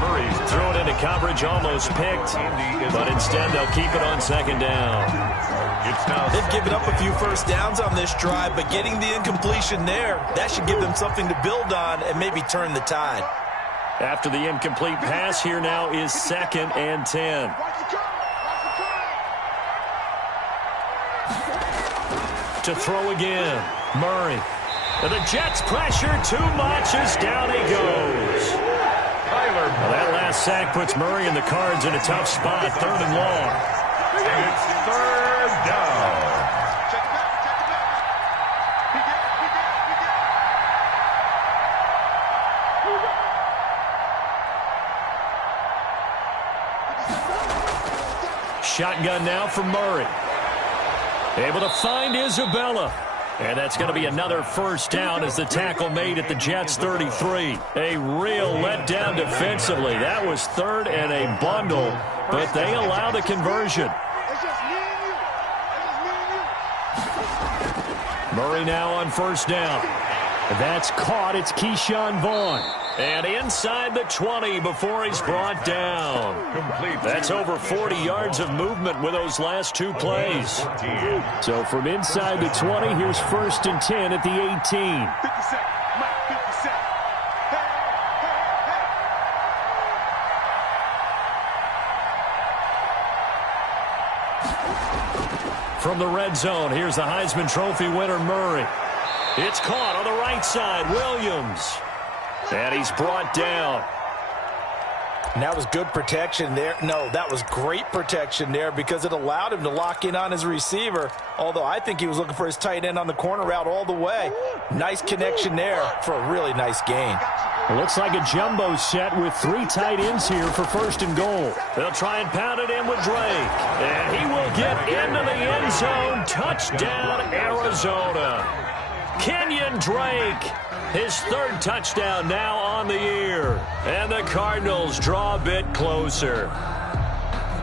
Murray threw it into coverage, almost picked. But instead, they'll keep it on 2nd down. They've given up a few first downs on this drive, but getting the incompletion there, that should give them something to build on and maybe turn the tide. After the incomplete pass, here now is 2nd and 10. To throw again. Murray. And the Jets pressure too much as down he goes. Well, that last sack puts Murray and the Cards in a tough spot. 3rd and long. And it's 3rd down. Shotgun now for Murray. Able to find Isabella. And that's going to be another first down as the tackle made at the Jets' 33. A real letdown defensively. That was 3rd and a bundle, but they allow the conversion. Murray now on first down. That's caught. It's Keyshawn Vaughn. And inside the 20 before he's brought down. That's over 40 yards of movement with those last 2 plays. So from inside the 20, here's 1st and 10 at the 18. From the red zone, here's the Heisman Trophy winner, Murray. It's caught on the right side, Williams. And he's brought down. And that was good protection there. No, that was great protection there because it allowed him to lock in on his receiver, although I think he was looking for his tight end on the corner route all the way. Nice connection there for a really nice gain. It looks like a jumbo set with 3 tight ends here for 1st and goal. They'll try and pound it in with Drake. And he will get into the end zone. Touchdown, Arizona. Kenyon Drake. His 3rd touchdown now on the year. And the Cardinals draw a bit closer.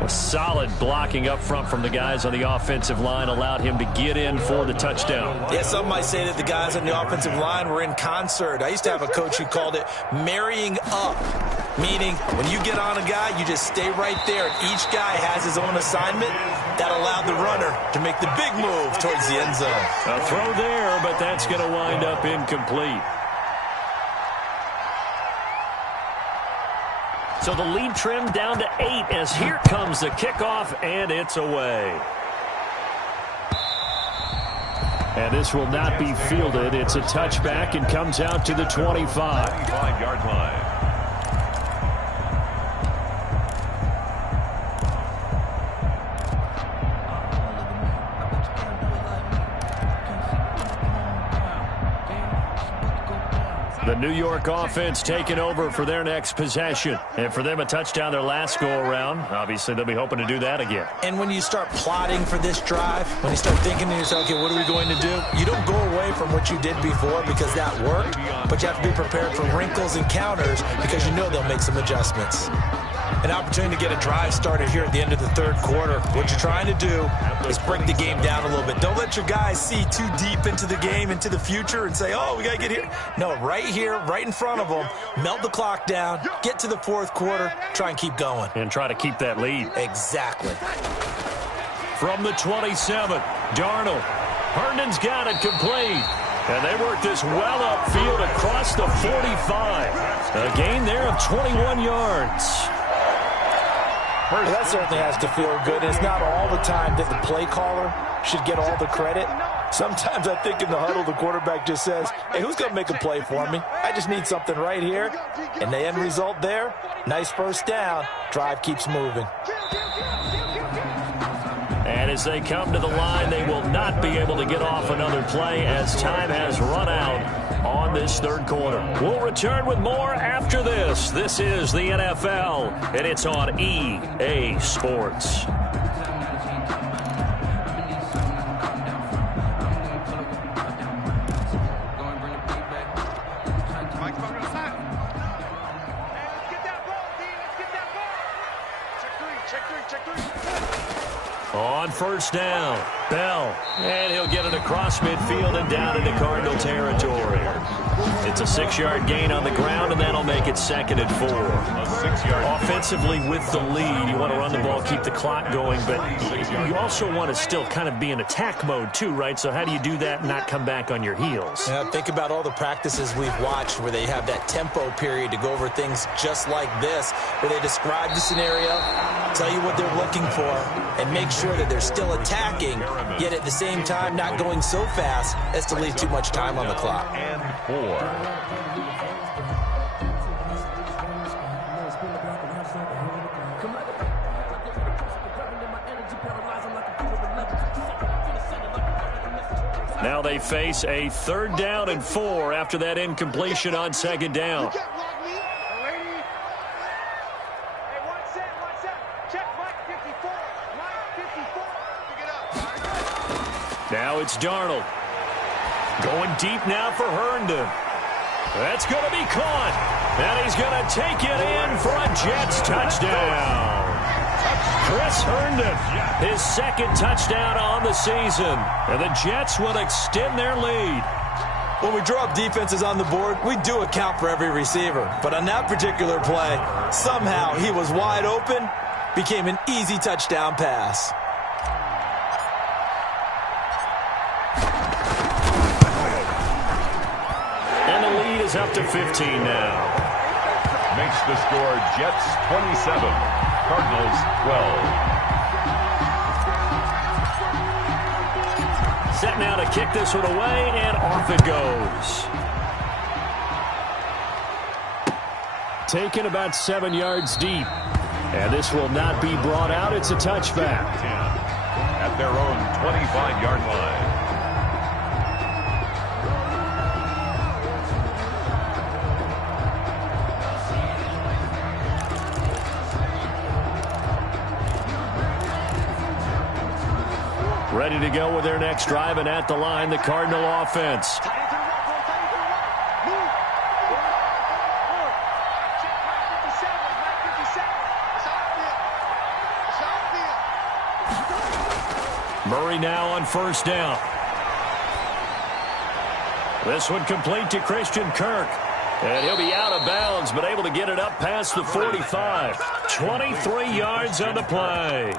A solid blocking up front from the guys on the offensive line allowed him to get in for the touchdown. Yeah, some might say that the guys on the offensive line were in concert. I used to have a coach who called it marrying up, meaning when you get on a guy, you just stay right there. And each guy has his own assignment. That allowed the runner to make the big move towards the end zone. A throw there, but that's going to wind up incomplete. So the lead trimmed down to 8 as here comes the kickoff, and it's away. And this will not be fielded. It's a touchback and comes out to the 25. 25-yard line. The New York offense taking over for their next possession. And for them, a touchdown their last go-around. Obviously, they'll be hoping to do that again. And when you start plotting for this drive, when you start thinking to yourself, okay, what are we going to do? You don't go away from what you did before because that worked, but you have to be prepared for wrinkles and counters because you know they'll make some adjustments. An opportunity to get a drive started here at the end of the 3rd quarter. What you're trying to do is break the game down a little bit. Don't let your guys see too deep into the game, into the future, and say, oh, we got to get here. No, right here, right in front of them, melt the clock down, get to the 4th quarter, try and keep going. And try to keep that lead. Exactly. From the 27, Darnold. Herndon's got it complete. And they work this well upfield across the 45. A gain there of 21 yards. Well, that certainly has to feel good. It's not all the time that the play caller should get all the credit. Sometimes I think in the huddle, the quarterback just says, hey, who's going to make a play for me? I just need something right here. And the end result there, nice first down. Drive keeps moving. And as they come to the line, they will not be able to get off another play as time has run out on this third quarter. We'll return with more after this. This is the NFL, and it's on EA Sports. On first down, Bell, and he'll get it across midfield and down into Cardinal territory. It's a 6-yard gain on the ground, and that'll make it 2nd and 4. A 6-yard. Offensively with the lead, you want to run the ball, keep the clock going, but you also want to still kind of be in attack mode too, right? So how do you do that and not come back on your heels? Yeah, think about all the practices we've watched where they have that tempo period to go over things just like this, where they describe the scenario, tell you what they're looking for, and make sure that they're still attacking, yet at the same time not going so fast as to leave too much time on the clock. And 4. Now they face a 3rd down and 4 after that incompletion on 2nd down. Now it's Darnold. Going deep now for Herndon. That's going to be caught. And he's going to take it in for a Jets touchdown. Chris Herndon, his 2nd touchdown on the season. And the Jets will extend their lead. When we draw up defenses on the board, we do account for every receiver. But on that particular play, somehow he was wide open, became an easy touchdown pass. And the lead is up to 15 now. Makes the score Jets 27, Cardinals 12. Set now to kick this one away, and off it goes. Taken about 7 yards deep. And this will not be brought out. It's a touchback. At their own 25-yard line. Ready to go with their next drive, and at the line, the Cardinal offense. Murray now on first down. This one complete to Christian Kirk. And he'll be out of bounds, but able to get it up past the 45. 23 yards on the play.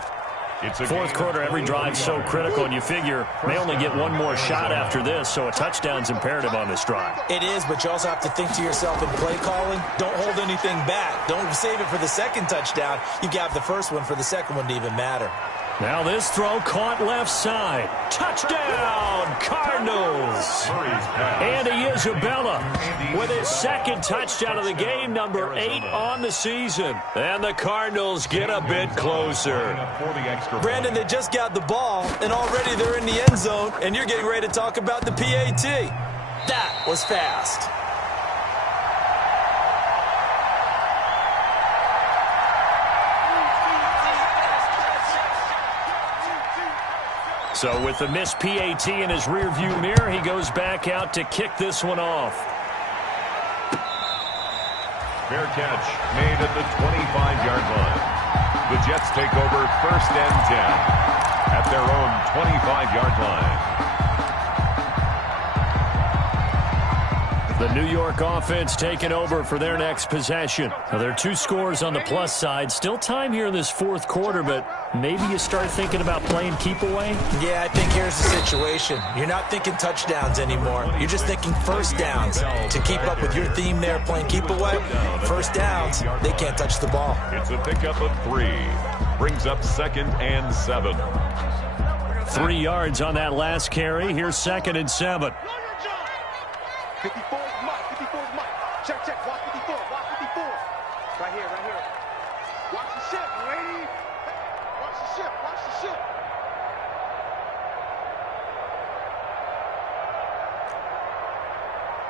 Fourth quarter, every drive so critical, and you figure they only get one more shot after this, so a touchdown's imperative on this drive. It is, but you also have to think to yourself in play calling, don't hold anything back. Don't save it for the second touchdown. You got the first one for the second one to even matter. Now this throw caught left side. Touchdown, Cardinals. Andy Isabella with his 2nd touchdown of the game, number 8 on the season. And the Cardinals get a bit closer. Brandon, they just got the ball, and already they're in the end zone, and you're getting ready to talk about the PAT. That was fast. So with the missed PAT in his rearview mirror, he goes back out to kick this one off. Fair catch made at the 25-yard line. The Jets take over 1st and 10 at their own 25-yard line. The New York offense taking over for their next possession. Now, there are 2 scores on the plus side. Still time here in this fourth quarter, but maybe you start thinking about playing keep away? Yeah, I think here's the situation. You're not thinking touchdowns anymore. You're just thinking first downs. To keep up with your theme there, playing keep away, first downs, they can't touch the ball. It's a pickup of 3. Brings up 2nd and 7. 3 yards on that last carry. Here's 2nd and 7. 54 is Mike. 54 is Mike. Check, check. Watch 54. Watch 54. Right here, right here. Watch the ship, lady. Watch the ship. Watch the ship.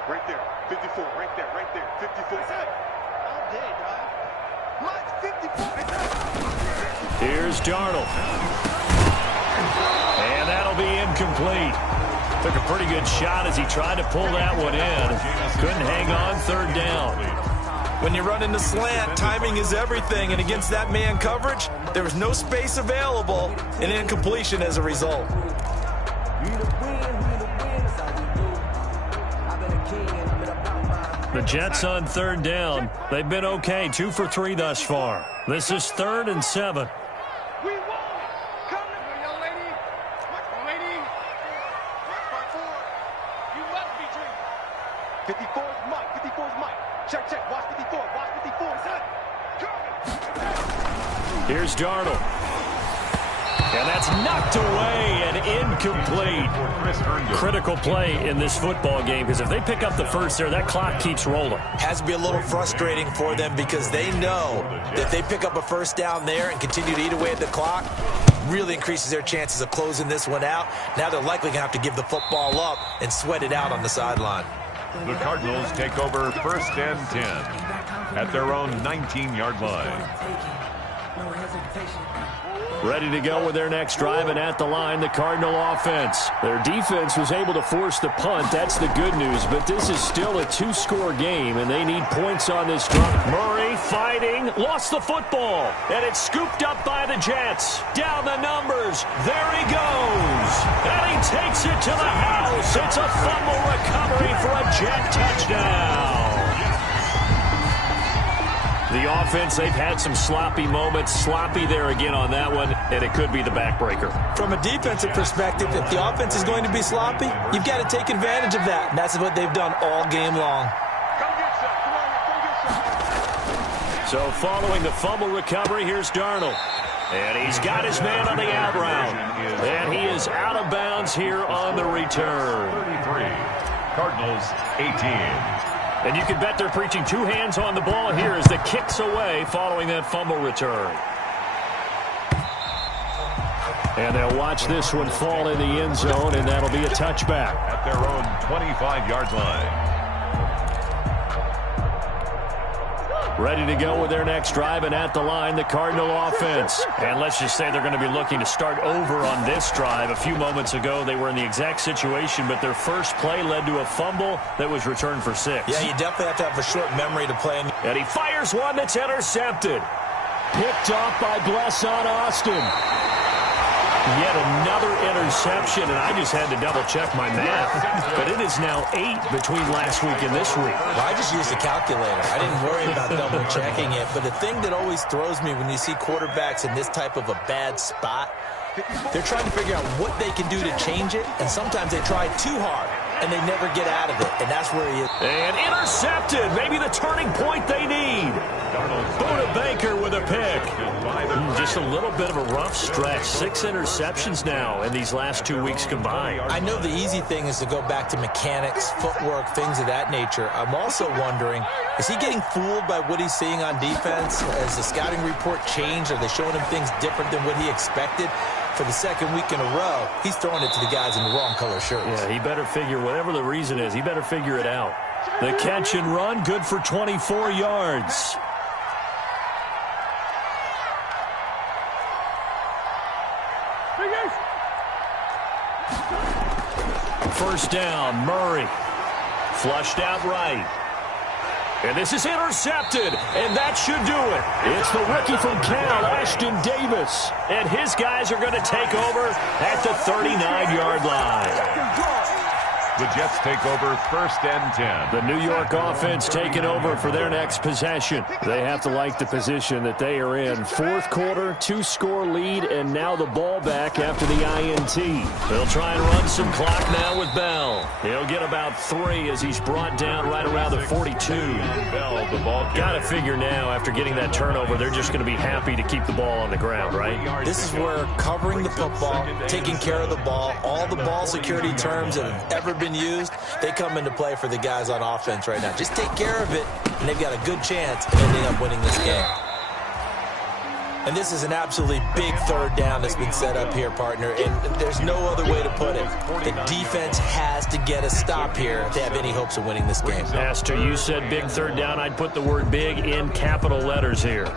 Right there. 54. Right there. Right there. 54. That's it. All day, dog. Mike, 54. Here's Darnold. And that'll be incomplete. Took a pretty good shot as he tried to pull that one in. Couldn't hang on 3rd down. When you run into slant, timing is everything. And against that man coverage, there was no space available. An incompletion as a result. The Jets on 3rd down. They've been okay. 2 for 3 thus far. This is 3rd and 7. We won. Come here, young lady. Watch my lady. Watch my boy. You must be dreaming. 54 is Mike. 54 is Mike. Check, check. Watch 54. Watch 54. Son. Come. Here's Darnold. And that's knocked away and incomplete. Critical play in this football game, because if they pick up the first there, that clock keeps rolling. Has to be a little frustrating for them because they know that if they pick up a first down there and continue to eat away at the clock, really increases their chances of closing this one out. Now they're likely going to have to give the football up and sweat it out on the sideline. The Cardinals take over 1st and 10 at their own 19-yard line. Ready to go with their next drive, and at the line, the Cardinal offense. Their defense was able to force the punt. That's the good news, but this is still a 2-score game, and they need points on this drive. Murray fighting, lost the football, and it's scooped up by the Jets. Down the numbers, there he goes, and he takes it to the house. It's a fumble recovery for a Jet touchdown. The offense, they've had some sloppy moments. Sloppy there again on that one, and it could be the backbreaker. From a defensive perspective, if the offense is going to be sloppy, you've got to take advantage of that. And that's what they've done all game long. So following the fumble recovery, here's Darnold. And he's got his man on the out route. And he is out of bounds here on the return. 33. Cardinals 18. And you can bet they're preaching 2 hands on the ball here as the kick's away following that fumble return. And they'll watch this one fall in the end zone, and that'll be a touchback. At their own 25-yard line. Ready to go with their next drive, and at the line, the Cardinal offense. And let's just say they're going to be looking to start over on this drive. A few moments ago, they were in the exact situation, but their first play led to a fumble that was returned for 6. Yeah, you definitely have to have a short memory to play. And he fires one that's intercepted. Picked off by Blesson Austin. Yet another interception, and I just had to double-check my math. But it is now 8 between last week and this week. Well, I just used a calculator. I didn't worry about double-checking it. But the thing that always throws me when you see quarterbacks in this type of a bad spot, they're trying to figure out what they can do to change it, and sometimes they try too hard, and they never get out of it, and that's where he is. And intercepted, maybe the turning point they need. Buda Baker with a pick. Just a little bit of a rough stretch. 6 interceptions now in these last 2 weeks combined. I know the easy thing is to go back to mechanics, footwork, things of that nature. I'm also wondering, is he getting fooled by what he's seeing on defense? Has the scouting report changed? Are they showing him things different than what he expected? For the second week in a row, he's throwing it to the guys in the wrong color shirts. Yeah, he better figure, whatever the reason is, he better figure it out. The catch and run, good for 24 yards. First down, Murray. Flushed out right. And this is intercepted, and that should do it. It's the rookie from Cal, Ashton Davis. And his guys are going to take over at the 39-yard line. The Jets take over 1st and 10. The New York offense taking over for their next possession. They have to like the position that they are in. 4th quarter, 2-score lead, and now the ball back after the INT. They'll try and run some clock now with Bell. He'll get about 3 as he's brought down right around the 42. Bell, the ball carrier. Got to figure now, after getting that turnover, they're just going to be happy to keep the ball on the ground, right? This is where covering the football, taking care of the ball, all the ball security terms that have ever been used, they come into play for the guys on offense right now. Just take care of it, and they've got a good chance of ending up winning this game. And this is an absolutely big 3rd down that's been set up here, partner, and there's no other way to put it. The defense has to get a stop here if they have any hopes of winning this game. Pastor, you said big 3rd down. I'd put the word big in capital letters here.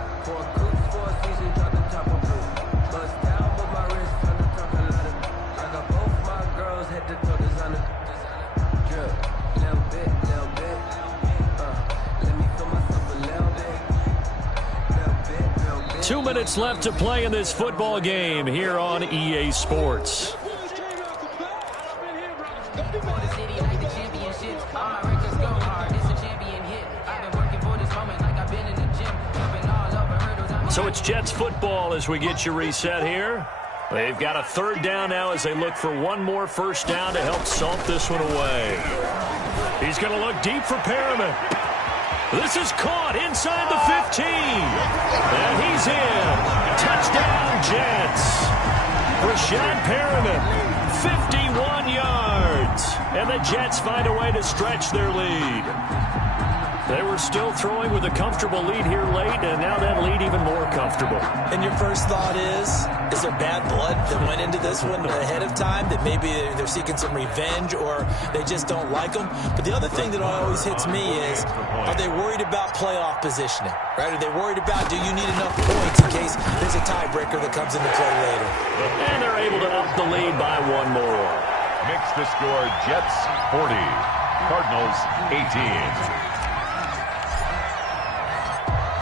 Two minutes left to play in this football game here on EA Sports. So it's Jets football as we get you reset here. They've got a 3rd down now as they look for one more 1st down to help salt this one away. He's going to look deep for Perriman. This is caught inside the 15. And he's in. Touchdown, Jets. Rashad Perriman, 51 yards. And the Jets find a way to stretch their lead. They were still throwing with a comfortable lead here late, and now that lead even more comfortable. And your first thought is there bad blood that went into this one ahead of time, that maybe they're seeking some revenge or they just don't like them? But the other thing that always hits me is, are they worried about playoff positioning? Right? Are they worried about, do you need enough points in case there's a tiebreaker that comes into play later? And they're able to up the lead by one more. Makes the score Jets 40, Cardinals 18.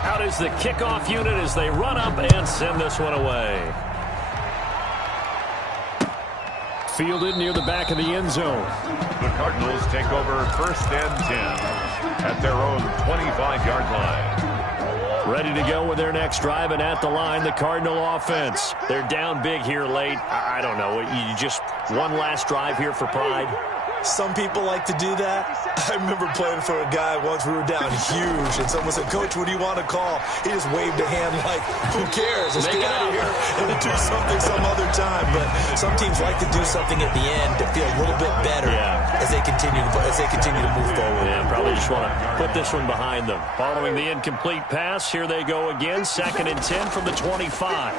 Out is the kickoff unit as they run up and send this one away. Fielded near the back of the end zone. The Cardinals take over 1st and 10 at their own 25-yard line. Ready to go with their next drive, and at the line, the Cardinal offense. They're down big here late. I don't know. You just one last drive here for pride. Some people like to do that. I remember playing for a guy once. We were down huge, and someone said, "Coach, what do you want to call?" He just waved a hand like, "Who cares? Let's get out of here and do something some other time." But some teams like to do something at the end to feel a little bit better as they continue to move forward. Yeah, probably just want to put this one behind them. Following the incomplete pass, here they go again. 2nd and 10 from the 25.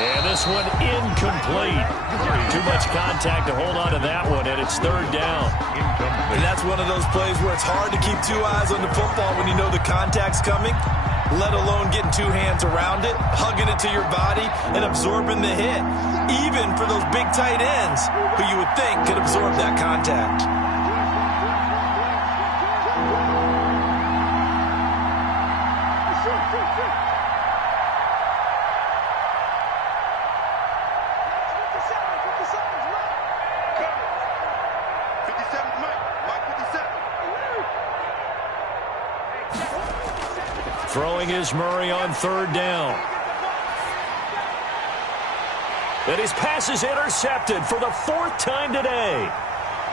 And this one incomplete. Too much contact to hold on to that one, and it's 3rd down. And that's one of those plays where it's hard to keep 2 eyes on the football when you know the contact's coming, let alone getting 2 hands around it, hugging it to your body, and absorbing the hit. Even for those big tight ends who you would think could absorb that contact. Throwing is Murray on 3rd down. And his pass is intercepted for the 4th time today.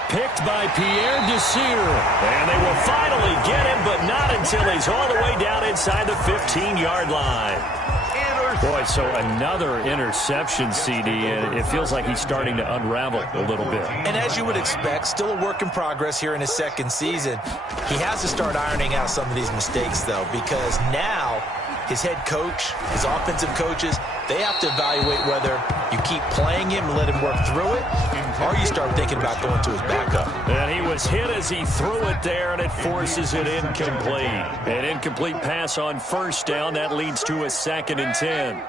Picked by Pierre Desir. And they will finally get him, but not until he's all the way down inside the 15-yard line. Boy, so another interception, CD, and it feels like he's starting to unravel a little bit. And as you would expect, still a work in progress here in his 2nd season. He has to start ironing out some of these mistakes, though, because now his head coach, his offensive coaches, they have to evaluate whether you keep playing him and let him work through it, or you start thinking about going to his backup. And he was hit as he threw it there, and it forces it incomplete. An incomplete pass on 1st down. That leads to a 2nd and 10.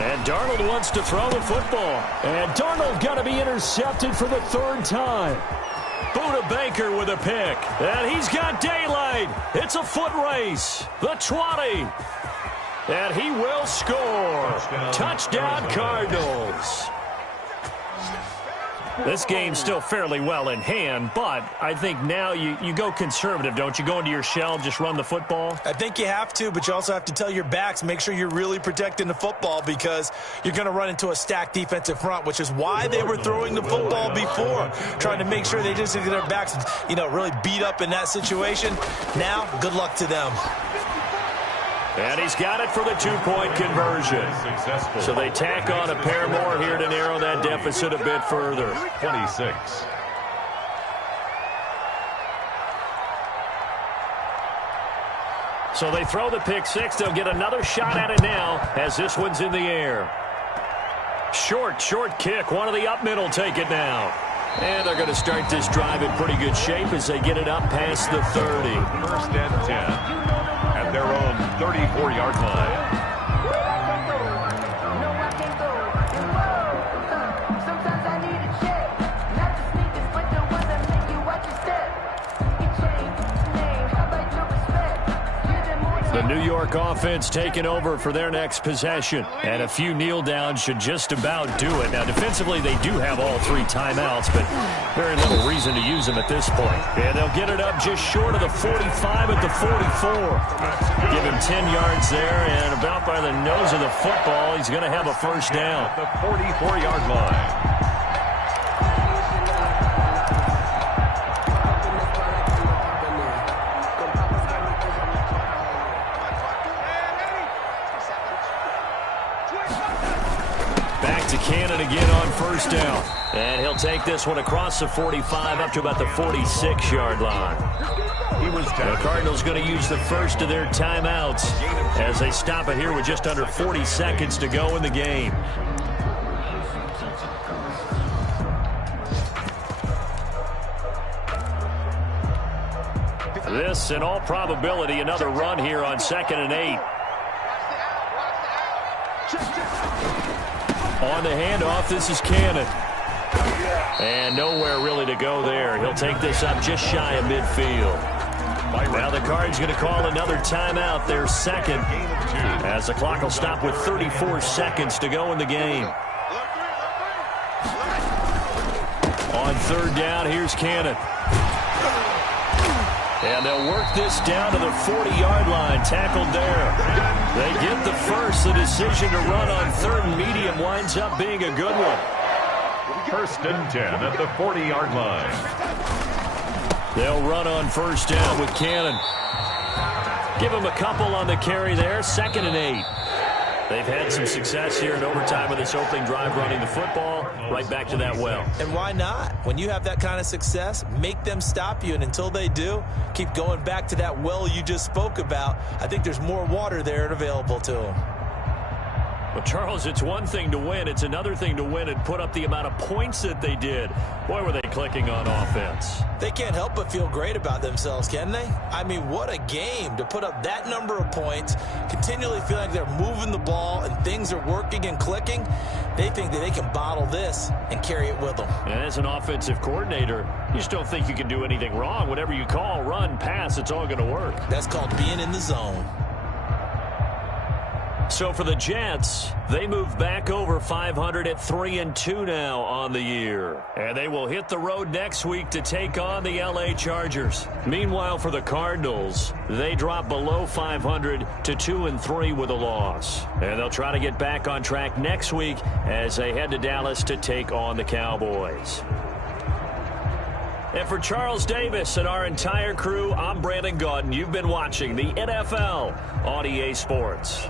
And Darnold wants to throw the football. And Darnold got to be intercepted for the 3rd time. Buda Baker with a pick. And he's got daylight. It's a foot race. The 20. And he will score. Touchdown, Cardinals. This game's still fairly well in hand, but I think now you go conservative, don't you? Go into your shell, just run the football? I think you have to, but you also have to tell your backs, make sure you're really protecting the football because you're going to run into a stacked defensive front, which is why they were throwing the football before, trying to make sure they just get their backs, really beat up in that situation. Now, good luck to them. And he's got it for the two-point conversion. So they tack on a pair more here to narrow that deficit a bit further. 26. So they throw the pick six. They'll get another shot at it now as this one's in the air. Short kick. One of the up middle take it now. And they're going to start this drive in pretty good shape as they get it up past the 30. First and 10. At their own 34-yard line. The New York offense taking over for their next possession. And a few kneel downs should just about do it. Now, defensively, they do have all three timeouts, but very little reason to use them at this point. And they'll get it up just short of the 45 at the 44. Give him 10 yards there, and about by the nose of the football, he's going to have a first down. At the 44-yard line. Cannon again on first down. And he'll take this one across the 45 up to about the 46-yard line. The Cardinals going to use the first of their timeouts as they stop it here with just under 40 seconds to go in the game. This, in all probability, another run here on 2nd and 8. On the handoff, this is Cannon. And nowhere really to go there. He'll take this up just shy of midfield. Now the Cards going to call another timeout, their second, as the clock will stop with 34 seconds to go in the game. On third down, here's Cannon. And they'll work this down to the 40-yard line, tackled there. They get the first. The decision to run on third and medium winds up being a good one. First and 10 at the 40-yard line. They'll run on first down with Cannon. Give him a couple on the carry there, 2nd and 8. They've had some success here in overtime with this opening drive running the football right back to that well. And why not? When you have that kind of success, make them stop you. And until they do, keep going back to that well you just spoke about. I think there's more water there and available to them. Well, Charles, it's one thing to win. It's another thing to win and put up the amount of points that they did. Boy, were they clicking on offense. They can't help but feel great about themselves, can they? I mean, what a game to put up that number of points, continually feel like they're moving the ball and things are working and clicking. They think that they can bottle this and carry it with them. And as an offensive coordinator, you just don't think you can do anything wrong. Whatever you call, run, pass, it's all going to work. That's called being in the zone. So for the Jets, they move back over 500 at 3-2 now on the year. And they will hit the road next week to take on the LA Chargers. Meanwhile, for the Cardinals, they drop below 500 to 2-3 with a loss. And they'll try to get back on track next week as they head to Dallas to take on the Cowboys. And for Charles Davis and our entire crew, I'm Brandon Gaudin. You've been watching the NFL on EA Sports.